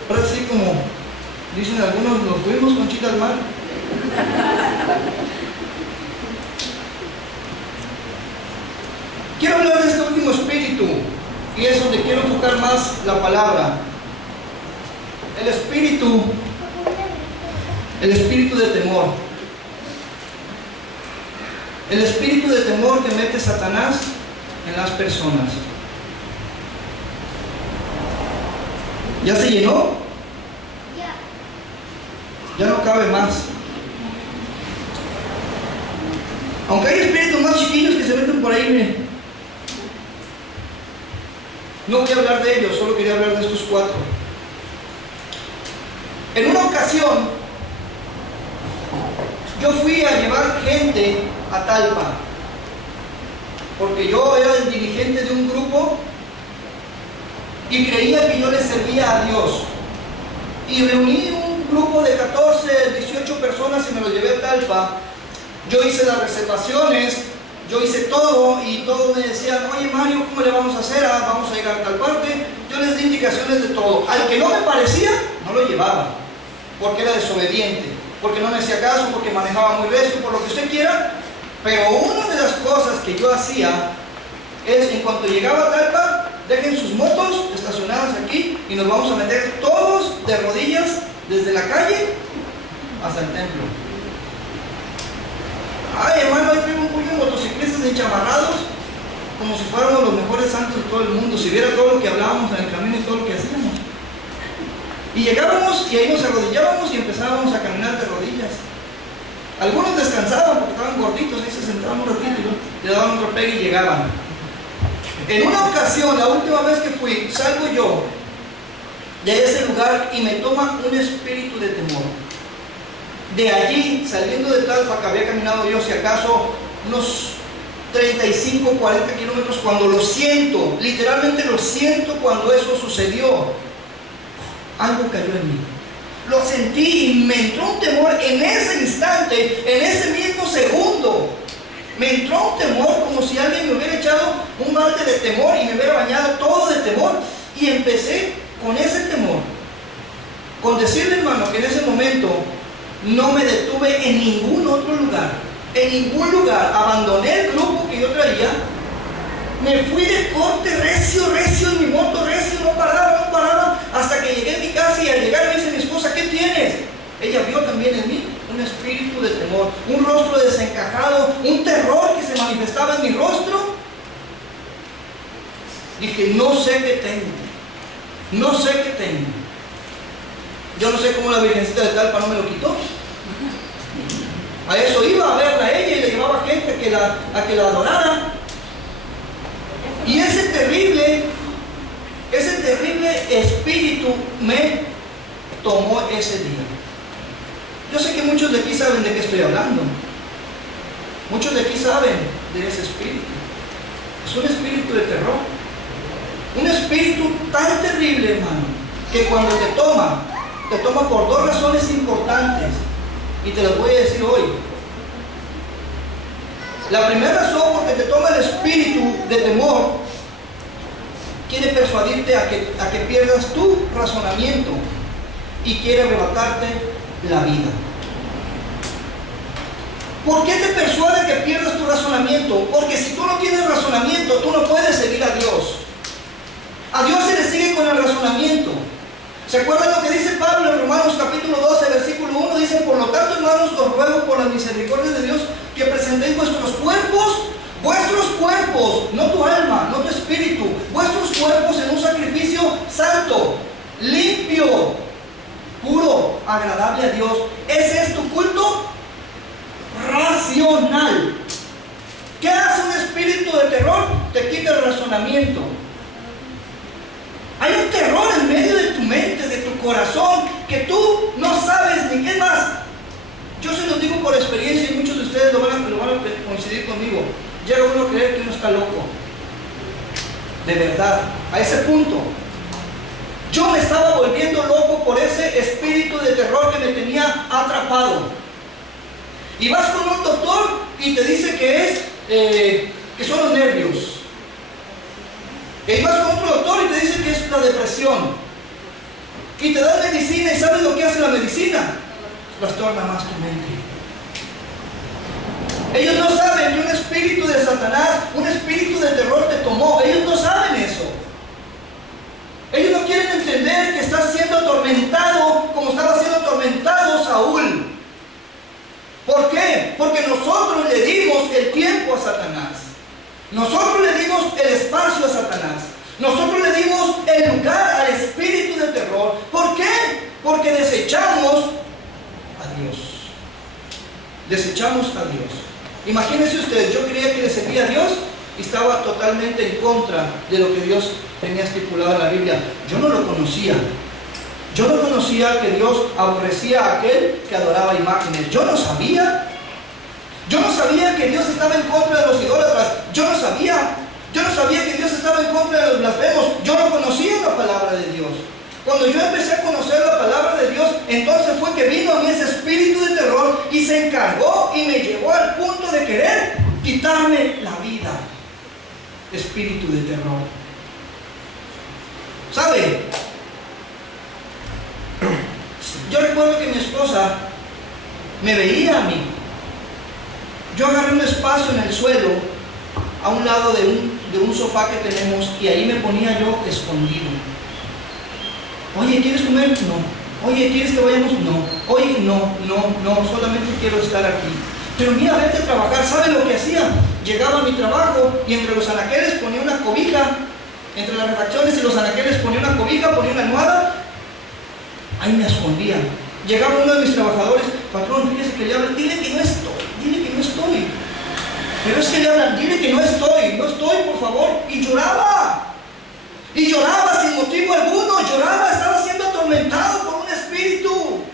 Ahora sí, como dicen algunos, nos fuimos con chita al mar. Quiero hablar de este último espíritu y es donde quiero enfocar más la palabra. El espíritu de temor. El espíritu de temor que mete Satanás en las personas. ¿Ya se llenó? Ya no cabe más. Aunque hay espíritus más chiquillos que se meten por ahí, miren. No voy a hablar de ellos, solo quería hablar de estos 4. En una ocasión, yo fui a llevar gente a Talpa, porque yo era el dirigente de un grupo y creía que yo le servía a Dios. Y reuní un grupo de 14, 18 personas y me los llevé a Talpa. Yo hice las reservaciones, yo hice todo y todos me decían, oye Mario, ¿cómo le vamos a hacer? Vamos a llegar a tal parte. Yo les di indicaciones de todo. Al que no me parecía, no lo llevaba, porque era desobediente, porque no me hacía caso, porque manejaba muy recio, por lo que usted quiera. Pero una de las cosas que yo hacía es, en cuanto llegaba a Talpa, dejen sus motos estacionadas aquí y nos vamos a meter todos de rodillas desde la calle hasta el templo. Ay, hermano, ahí tengo un puño de motociclistas enchamarrados como si fuéramos los mejores santos de todo el mundo. Si viera todo lo que hablábamos en el camino y todo lo que hacíamos. Y llegábamos y ahí nos arrodillábamos y empezábamos a caminar de rodillas. Algunos descansaban porque estaban gorditos, ahí se sentaban un ratito y le daban otro pegue y llegaban. En una ocasión, la última vez que fui, salgo yo de ese lugar y me toma un espíritu de temor. De allí, saliendo de Talpa, que había caminado yo, si acaso, unos 35, 40 kilómetros, cuando lo siento, literalmente lo siento cuando eso sucedió, algo cayó en mí. Lo sentí y me entró un temor en ese instante, en ese mismo segundo. Me entró un temor como si alguien me hubiera echado un balde de temor y me hubiera bañado todo de temor. Y empecé con ese temor, con decirle, hermano, que en ese momento no me detuve en ningún otro lugar. En ningún lugar. Abandoné el grupo que yo traía. Me fui de corte recio en mi moto, recio, no paraba, hasta que llegué a mi casa y al llegar me dice mi esposa, ¿qué tienes? Ella vio también en mí un espíritu de temor, un rostro desencajado, un terror que se manifestaba en mi rostro. Dije, no sé qué tengo, no sé qué tengo. Yo no sé cómo la Virgencita de Talpa no me lo quitó. A eso iba, a verla a ella y le llevaba gente a que la adorara. Y ese terrible espíritu me tomó ese día. Yo sé que muchos de aquí saben de qué estoy hablando. Muchos de aquí saben de ese espíritu. Es un espíritu de terror. Un espíritu tan terrible, hermano, que cuando te toma por dos razones importantes. Y te las voy a decir hoy. La primera razón, porque te toma el espíritu de temor, quiere persuadirte a que pierdas tu razonamiento y quiere arrebatarte la vida. ¿Por qué te persuade que pierdas tu razonamiento? Porque si tú no tienes razonamiento, tú no puedes seguir a Dios. A Dios se le sigue con el razonamiento. ¿Se acuerdan lo que dice Pablo en Romanos capítulo 12, versículo 1? Dice: por lo tanto, hermanos, os ruego por la misericordia de Dios que presentéis vuestros cuerpos, no tu alma, no tu espíritu, vuestros cuerpos en un sacrificio santo, limpio, puro, agradable a Dios. Ese es tu culto racional. ¿Qué hace un espíritu de terror? Te quita el razonamiento. Hay un terror en medio de tu mente, de tu corazón, que tú no sabes ni qué más. Yo se los digo por experiencia y muchos de ustedes lo van a coincidir conmigo. Llega uno a creer que uno está loco. De verdad, a ese punto. Yo me estaba volviendo loco por ese espíritu de terror que me tenía atrapado. Y vas con un doctor y te dice que son los nervios. Y vas con otro doctor y te dice que es la depresión. Y te dan medicina, y ¿sabes lo que hace la medicina? Trastorna más tu mente. Ellos no saben que un espíritu de Satanás, un espíritu de terror te tomó. Ellos no saben eso. Ellos no quieren entender que estás siendo atormentado como estaba siendo atormentado Saúl. ¿Por qué? Porque nosotros le dimos el tiempo a Satanás. Nosotros le dimos el espacio a Satanás. Nosotros le dimos el lugar al espíritu de terror. ¿Por qué? Porque desechamos a Dios. Desechamos a Dios. Imagínense ustedes, yo creía que le servía a Dios y estaba totalmente en contra de lo que Dios tenía estipulado en la Biblia. Yo no lo conocía. Yo no conocía que Dios aborrecía a aquel que adoraba imágenes. Yo no sabía. Yo no sabía que Dios estaba en contra de los idólatras. Yo no sabía que Dios estaba en contra de los blasfemos. Yo no conocía la palabra de Dios. Cuando yo empecé a conocer la palabra de Dios, entonces fue que vino a mí ese espíritu de terror y se encargó y me llevó al punto de querer quitarme la vida. Espíritu de terror. ¿Sabe? Yo recuerdo que mi esposa me veía a mí. Yo agarré un espacio en el suelo a un lado de un sofá que tenemos y ahí me ponía yo escondido. Oye, ¿quieres comer? No. Oye, ¿quieres que vayamos? No. Oye, no, solamente quiero estar aquí. Pero mira, vete a trabajar. ¿Sabe lo que hacía? Llegaba a mi trabajo y entre los anaqueles ponía una cobija. Entre las refacciones y los anaqueles ponía una cobija, ponía una almohada. Ahí me escondía. Llegaba uno de mis trabajadores: patrón, fíjese que le hablan, dile que no estoy. Pero es que le hablan, dile que no estoy, por favor. Y lloraba sin motivo alguno, estaba siendo atormentado por un espíritu.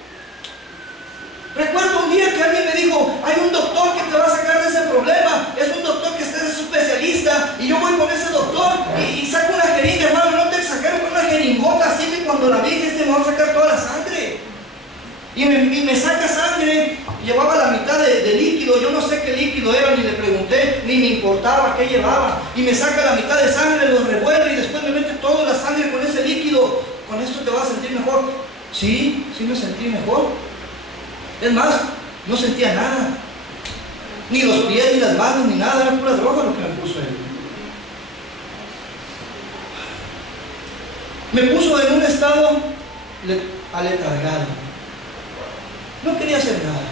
Recuerdo un día que alguien me dijo: hay un doctor que te va a sacar de ese problema, es un doctor que es especialista. Y yo voy con ese doctor y saco una jeringa, hermano. No te sacaron con una jeringota así que cuando la vi, me va a sacar toda la sangre. Y me saca sangre, llevaba la mitad de líquido, yo no sé qué líquido era, ni le pregunté, ni me importaba qué llevaba. Y me saca la mitad de sangre, lo revuelve y después me mete toda la sangre con ese líquido. ¿Con esto te vas a sentir mejor? Sí me sentí mejor. Es más, no sentía nada. Ni los pies, ni las manos, ni nada, era pura droga lo que me puso él. Me puso en un estado aletargado. No quería hacer nada.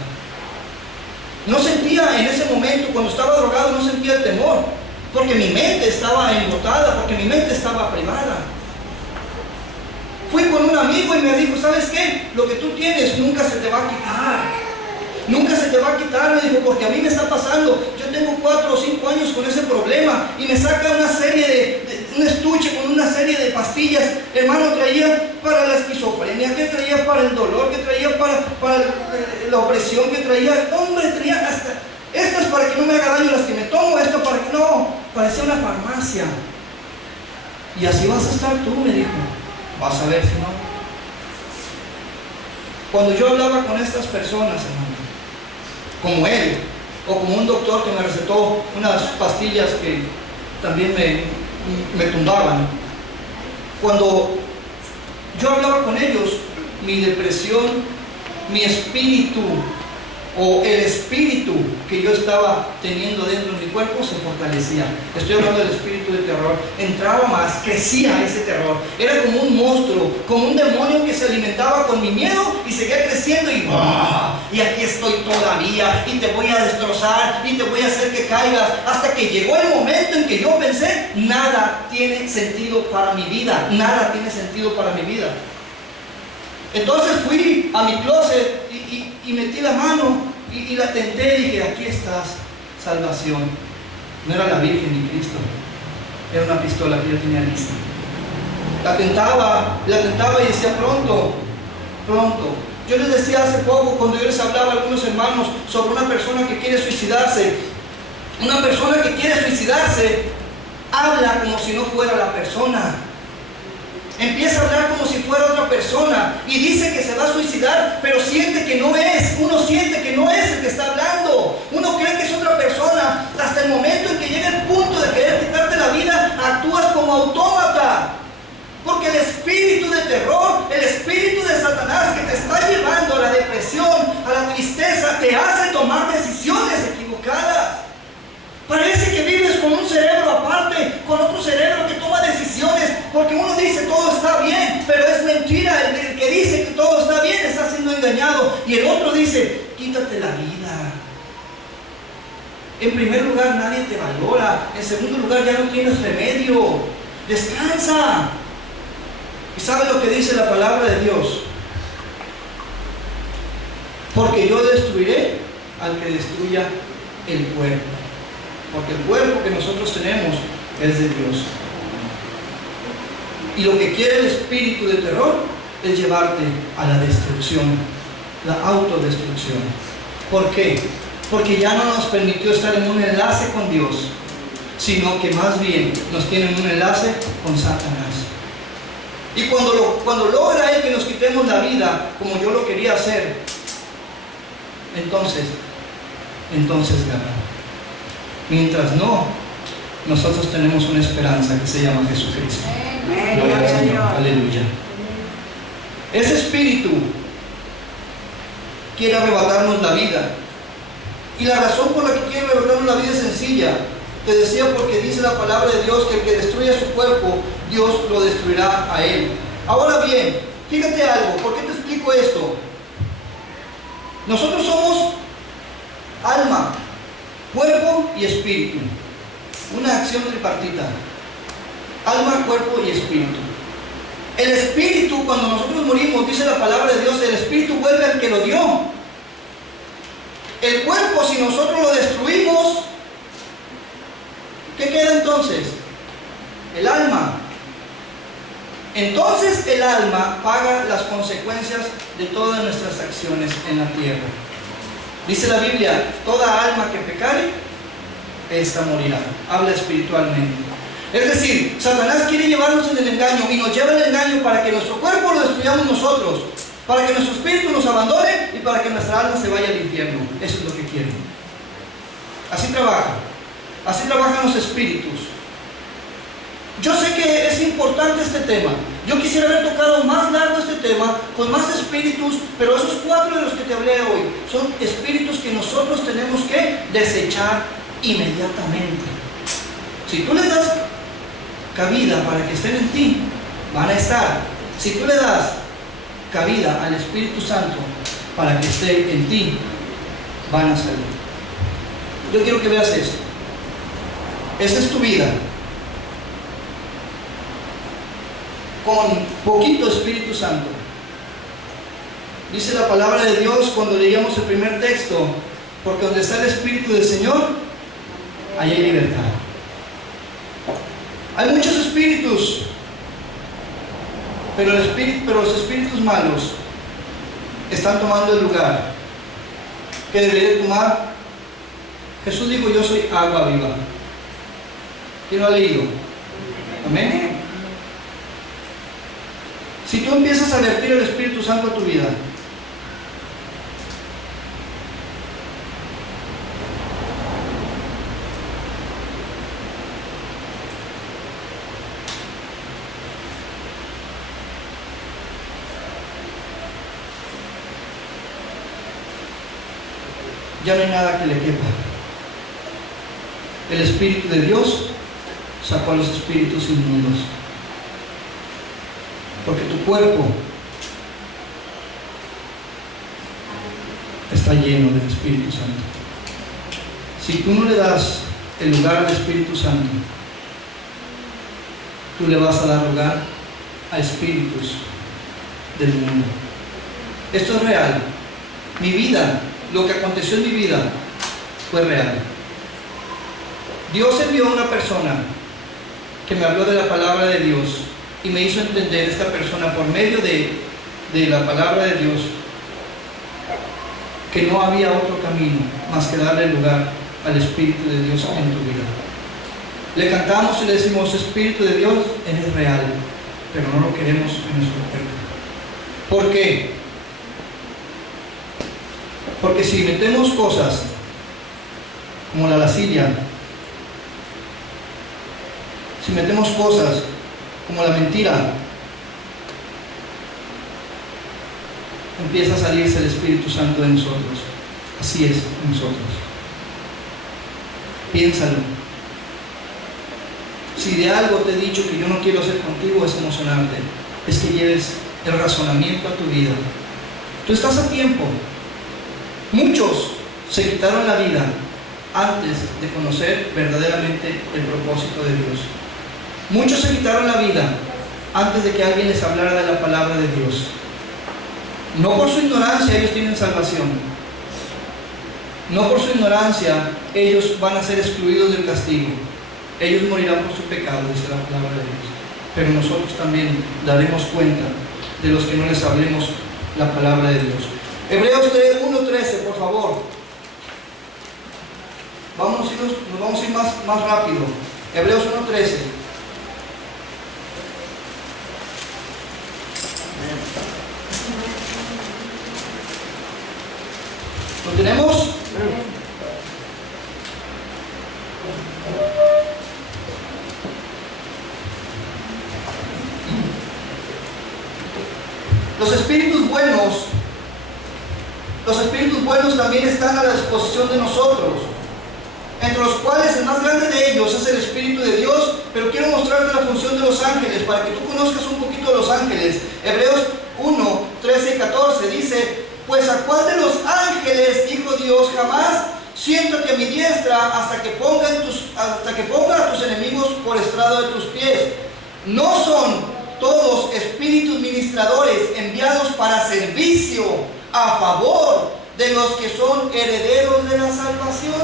No sentía en ese momento, cuando estaba drogado, no sentía el temor, porque mi mente estaba embotada, porque mi mente estaba privada. Fui con un amigo y me dijo: ¿sabes qué? Lo que tú tienes nunca se te va a quitar. Nunca se te va a quitar, me dijo, porque a mí me está pasando. Yo tengo 4 o 5 años con ese problema y me saca una serie un estuche con una serie de pastillas. Hermano, traía para la esquizofrenia, que traía para el dolor, que traía para la opresión, que traía, hombre, traía hasta, esto es para que no me haga daño las que me tomo, esto para que no, parecía una farmacia. Y así vas a estar tú, me dijo, vas a ver si no. Cuando yo hablaba con estas personas, hermano, como él, o como un doctor que me recetó unas pastillas que también me tumbaban, cuando yo hablaba con ellos, mi depresión, mi espíritu, o el espíritu que yo estaba teniendo dentro de mi cuerpo se fortalecía. Estoy hablando del espíritu de terror. Entraba más, crecía ese terror. Era como un monstruo, como un demonio que se alimentaba con mi miedo y seguía creciendo y ¡ah! Y aquí estoy todavía y te voy a destrozar y te voy a hacer que caigas, hasta que llegó el momento en que yo pensé, nada tiene sentido para mi vida, nada tiene sentido para mi vida. Entonces fui a mi closet y metí la mano y la tenté y dije, aquí estás, salvación. No era la Virgen ni Cristo, era una pistola que yo tenía lista. La tentaba y decía, pronto, pronto. Yo les decía hace poco, cuando yo les hablaba a algunos hermanos sobre una persona que quiere suicidarse, una persona que quiere suicidarse habla como si no fuera la persona. Empieza a hablar como si fuera otra persona y dice que se va a suicidar, pero siente que no es. Uno siente que no es el que está hablando. Uno cree que es otra persona. Hasta el momento en que llega el punto de querer quitarte la vida, actúas como autómata. Porque el espíritu de terror, el espíritu de Satanás que te está llevando a la depresión, a la tristeza, te hace tomar decisiones equivocadas. Parece que vives con un cerebro aparte, con otro cerebro que toma decisiones, porque uno dice todo está bien, pero es mentira. El que dice que todo está bien está siendo engañado, y el otro dice, quítate la vida. En primer lugar, nadie te valora. En segundo lugar, ya no tienes remedio. Descansa. ¿Y sabe lo que dice la palabra de Dios? Porque yo destruiré al que destruya el cuerpo. Porque el cuerpo que nosotros tenemos es de Dios. Y lo que quiere el espíritu de terror es llevarte a la destrucción, la autodestrucción. ¿Por qué? Porque ya no nos permitió estar en un enlace con Dios, sino que más bien nos tiene en un enlace con Satanás. Y cuando logra Él que nos quitemos la vida, como yo lo quería hacer, entonces gana. Mientras no, nosotros tenemos una esperanza que se llama Jesucristo. Gloria al Señor. Aleluya. Ese espíritu quiere arrebatarnos la vida. Y la razón por la que quiere arrebatarnos la vida es sencilla. Te decía, porque dice la palabra de Dios que el que destruya su cuerpo, Dios lo destruirá a él. Ahora bien, fíjate algo. ¿Por qué te explico esto? Nosotros somos alma, cuerpo y espíritu. Una acción tripartita. Alma, cuerpo y espíritu. El espíritu, cuando nosotros morimos, dice la palabra de Dios, el espíritu vuelve al que lo dio. El cuerpo, si nosotros lo destruimos, ¿qué queda entonces? El alma. Entonces el alma paga las consecuencias de todas nuestras acciones en la tierra. Dice la Biblia, toda alma que pecare, esta morirá. Habla espiritualmente. Es decir, Satanás quiere llevarnos en el engaño y nos lleva el engaño para que nuestro cuerpo lo destruyamos nosotros, para que nuestro espíritu nos abandone y para que nuestra alma se vaya al infierno. Eso es lo que quiere. Así trabaja. Así trabajan los espíritus. Yo sé que es importante este tema. Yo quisiera haber tocado más largo este tema, con más espíritus, pero esos 4 de los que te hablé hoy son espíritus que nosotros tenemos que desechar inmediatamente. Si tú le das cabida para que estén en ti, van a estar. Si tú le das cabida al Espíritu Santo para que esté en ti, van a salir. Yo quiero que veas esto. Esta es tu vida. Con poquito Espíritu Santo. Dice la palabra de Dios cuando leíamos el primer texto, porque donde está el Espíritu del Señor, ahí hay libertad. Hay muchos espíritus espíritus, pero los espíritus malos están tomando el lugar que debería tomar. Jesús dijo: yo soy agua viva. ¿Quién lo ha leído? Amén. Si tú empiezas a vertir el Espíritu Santo a tu vida, ya no hay nada que le quepa. El Espíritu de Dios sacó a los espíritus inmundos, porque tu cuerpo está lleno del Espíritu Santo. Si tú no le das el lugar al Espíritu Santo, tú le vas a dar lugar a espíritus del mundo. Esto es real. Mi vida, lo que aconteció en mi vida, fue real. Dios envió a una persona que me habló de la palabra de Dios y me hizo entender esta persona por medio de la palabra de Dios que no había otro camino más que darle lugar al Espíritu de Dios en tu vida. Le cantamos y le decimos: Espíritu de Dios, eres real, pero no lo queremos en nuestro cuerpo. ¿Por qué? Porque si metemos cosas como la lascivia, si metemos cosas como la mentira, empieza a salirse el Espíritu Santo de nosotros. Así es nosotros. Piénsalo. Si de algo te he dicho que yo no quiero hacer contigo es emocionarte, es que lleves el razonamiento a tu vida. Tú estás a tiempo. Muchos se quitaron la vida antes de conocer verdaderamente el propósito de Dios. Muchos se quitaron la vida antes de que alguien les hablara de la palabra de Dios. No por su ignorancia ellos tienen salvación. No por su ignorancia ellos van a ser excluidos del castigo. Ellos morirán por su pecado, dice la palabra de Dios. Pero nosotros también daremos cuenta de los que no les hablemos la palabra de Dios. Hebreos 1:13, por favor. Nos vamos a ir más rápido. Hebreos 1:13. ¿Lo tenemos? Los espíritus buenos también están a la disposición de nosotros, entre los cuales el más grande de ellos es el Espíritu de Dios. Pero quiero mostrarte la función de los ángeles para que tú conozcas un poquito de los ángeles. Hebreos 1:13 y 14 dice: pues a cuál de los ángeles dijo Dios jamás: siéntate a mi diestra hasta que ponga a tus enemigos por estrado de tus pies? ¿No son todos espíritus ministradores enviados para servicio a favor de los que son herederos de la salvación?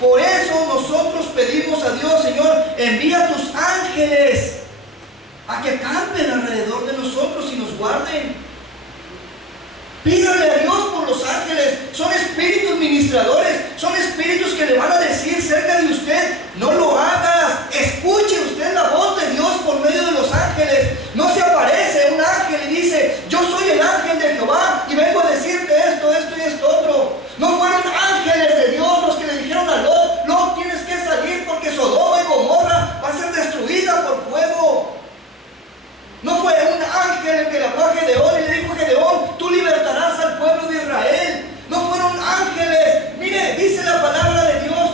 Por eso nosotros pedimos a Dios: Señor, envía tus ángeles a que campen alrededor de nosotros y nos guarden. Pídale a Dios por los ángeles. Son espíritus ministradores, son espíritus que le van a decir cerca de usted: no lo hagas. Escuche usted la voz de Dios por medio de los ángeles. No se aparece un ángel y dice: yo soy el ángel de Jehová y vengo a decirte esto, esto y esto otro. No fueron ángeles de Dios los que le dijeron a Lot: Lot, tienes que salir porque Sodoma y Gomorra va a ser destruida por fuego. No fue un ángel el que le habló a Gedeón y le dijo: Gedeón, tú libertarás al pueblo de Israel. No fueron ángeles. Mire, dice la palabra de Dios,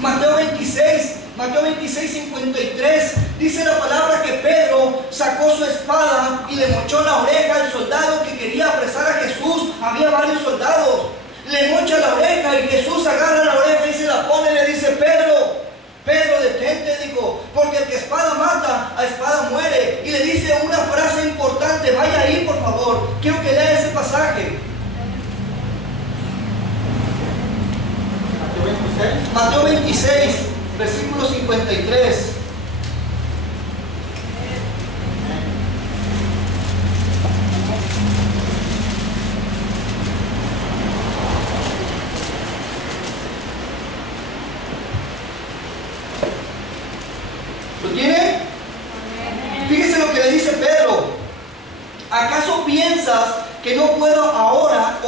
Mateo 26:53, dice la palabra que Pedro sacó su espada y le mochó la oreja al soldado que quería apresar a Jesús. Había varios soldados. Le mocha la oreja y Jesús agarra la oreja y se la pone y le dice: Pedro, detente, dijo, porque el que espada mata, a espada muere. Y le dice una frase importante. Vaya ahí, por favor. Quiero que lea ese pasaje. Mateo 26, versículo 53.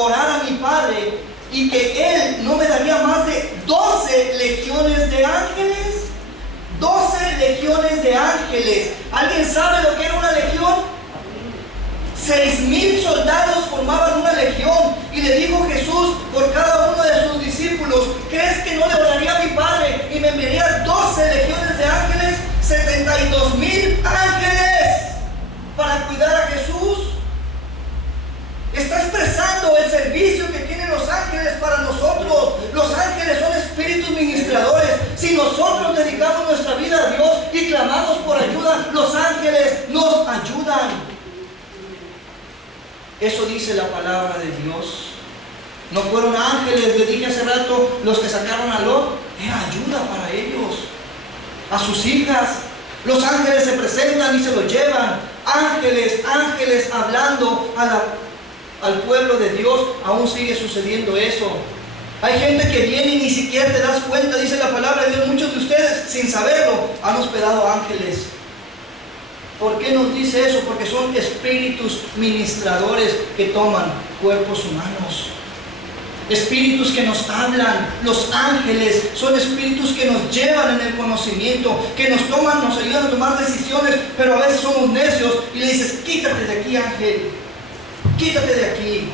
orar a mi Padre y que Él no me daría más de 12 legiones de ángeles. 12 legiones de ángeles. ¿Alguien sabe lo que era una legión? 6,000 soldados formaban una legión. Y le dijo Jesús por cada uno de sus discípulos: ¿crees que no le oraría a mi Padre y me enviaría 12 legiones de ángeles? 72,000 ángeles para cuidar a Jesús. Está expresando el servicio que tienen los ángeles para nosotros. Los ángeles son espíritus ministradores. Si nosotros dedicamos nuestra vida a Dios y clamamos por ayuda, los ángeles nos ayudan. Eso dice la palabra de Dios. No fueron ángeles, les dije hace rato, los que sacaron a Lot. Era ayuda para ellos, a sus hijas. Los ángeles se presentan y se lo llevan. Ángeles hablando al pueblo de Dios. Aún sigue sucediendo eso. Hay gente que viene y ni siquiera te das cuenta. Dice la palabra de Dios: muchos de ustedes, sin saberlo, han hospedado ángeles. ¿Por qué nos dice eso? Porque son espíritus ministradores que toman cuerpos humanos. Espíritus que nos hablan. Los ángeles son espíritus que nos llevan en el conocimiento, que nos toman, nos ayudan a tomar decisiones, pero a veces somos necios y le dices: quítate de aquí, ángel, quítate de aquí.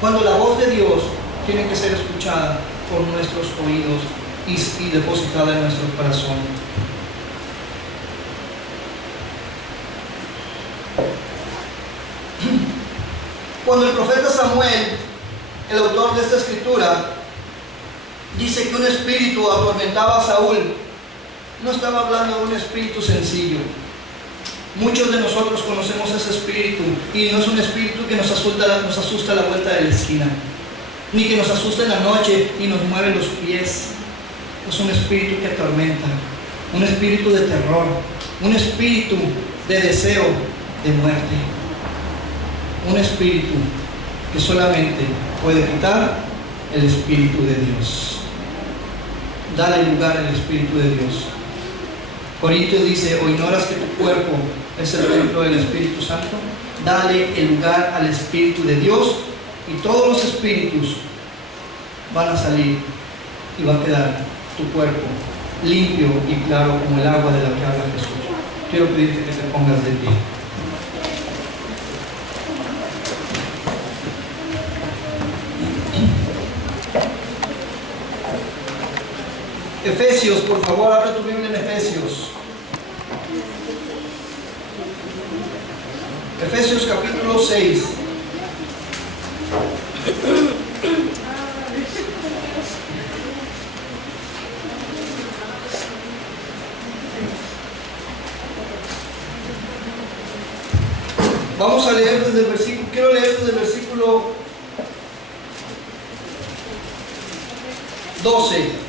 Cuando la voz de Dios tiene que ser escuchada por nuestros oídos y depositada en nuestro corazón. Cuando el profeta Samuel, el autor de esta escritura, dice que un espíritu atormentaba a Saúl, no estaba hablando de un espíritu sencillo. Muchos de nosotros conocemos ese espíritu, y no es un espíritu que nos asusta a la vuelta de la esquina, ni que nos asusta en la noche y nos mueve los pies. Es un espíritu que atormenta, un espíritu de terror, un espíritu de deseo de muerte. Un espíritu que solamente puede quitar el Espíritu de Dios. Dale lugar al Espíritu de Dios. Corintios dice: ¿o ignoras que tu cuerpo es el templo del Espíritu Santo? Dale el lugar al Espíritu de Dios, y todos los espíritus van a salir, y va a quedar tu cuerpo limpio y claro como el agua de la que habla Jesús. Quiero pedirte que te pongas de pie. Efesios, por favor, abre tu Biblia en Efesios. Efesios capítulo 6. Vamos a leer desde el versículo, quiero leer desde el versículo 12.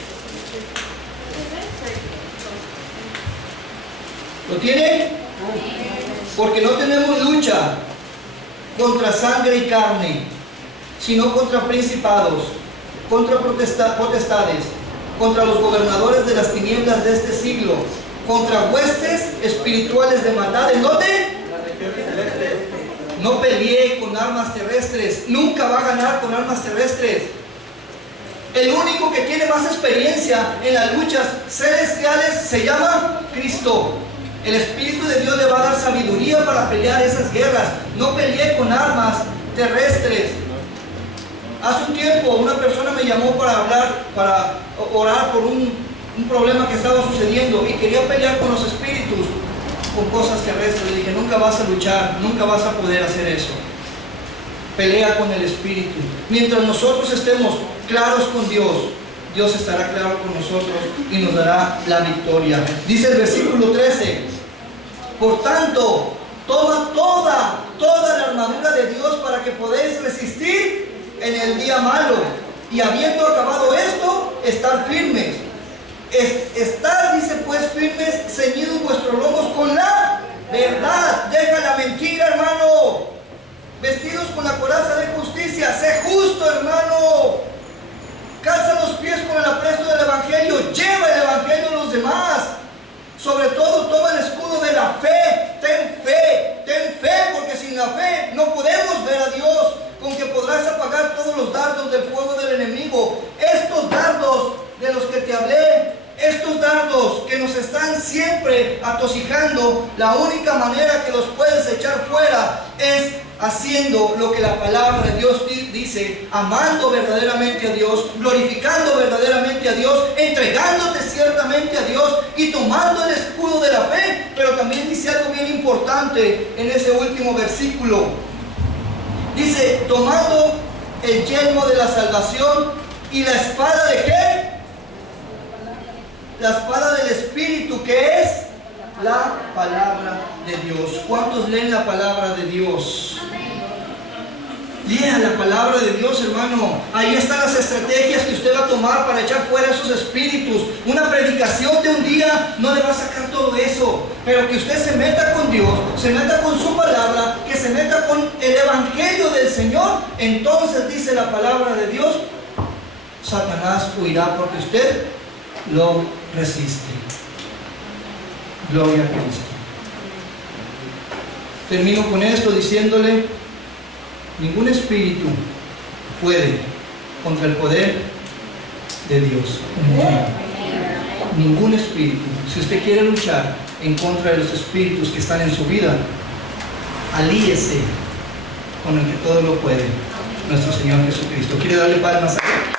¿Lo tiene? Porque no tenemos lucha contra sangre y carne, sino contra principados, contra potestades, contra los gobernadores de las tinieblas de este siglo, contra huestes espirituales de maldad. ¿En dónde? No peleé con armas terrestres. Nunca va a ganar con armas terrestres. El único que tiene más experiencia en las luchas celestiales se llama Cristo. El Espíritu de Dios le va a dar sabiduría para pelear esas guerras. No peleé con armas terrestres. Hace un tiempo una persona me llamó para orar por un problema que estaba sucediendo, y quería pelear con los espíritus, con cosas terrestres. Le dije: nunca vas a luchar, nunca vas a poder hacer eso. Pelea con el Espíritu. Mientras nosotros estemos claros con Dios, Dios estará claro con nosotros y nos dará la victoria. Dice el versículo 13: por tanto, toma toda la armadura de Dios para que podáis resistir en el día malo, y habiendo acabado esto, estar firmes. Estar, dice, pues firmes, ceñidos vuestros lomos con la verdad. Deja la mentira, hermano. Vestidos con la coraza de justicia. Sé justo, hermano. Calza los pies con el apresto del Evangelio. Lleva el Evangelio a los demás. Sobre todo, toma el escudo de la fe. Ten fe, porque sin la fe no podemos ver a Dios, con que podrás apagar todos los dardos del fuego del enemigo. Estos dardos de los que te hablé, estos dardos que nos están siempre atosigando, la única manera que los puedes echar fuera es haciendo lo que la palabra de Dios dice, amando verdaderamente a Dios, glorificando verdaderamente a Dios, entregándote ciertamente a Dios y tomando el escudo de la fe. Pero también dice algo bien importante en ese último versículo. Dice, tomando el yelmo de la salvación y la espada de ¿qué? La espada del Espíritu, que es la palabra de Dios. ¿Cuántos leen la palabra de Dios? Lea la palabra de Dios, hermano. Ahí están las estrategias que usted va a tomar para echar fuera esos espíritus. Una predicación de un día no le va a sacar todo eso, pero que usted se meta con Dios, se meta con su palabra, que se meta con el evangelio del Señor. Entonces dice la palabra de Dios, Satanás huirá porque usted lo resiste. Gloria a Cristo. Termino con esto diciéndole: ningún espíritu puede contra el poder de Dios. Ningún espíritu. Si usted quiere luchar en contra de los espíritus que están en su vida, alíese con el que todo lo puede, nuestro Señor Jesucristo. ¿Quiere darle palmas a Él?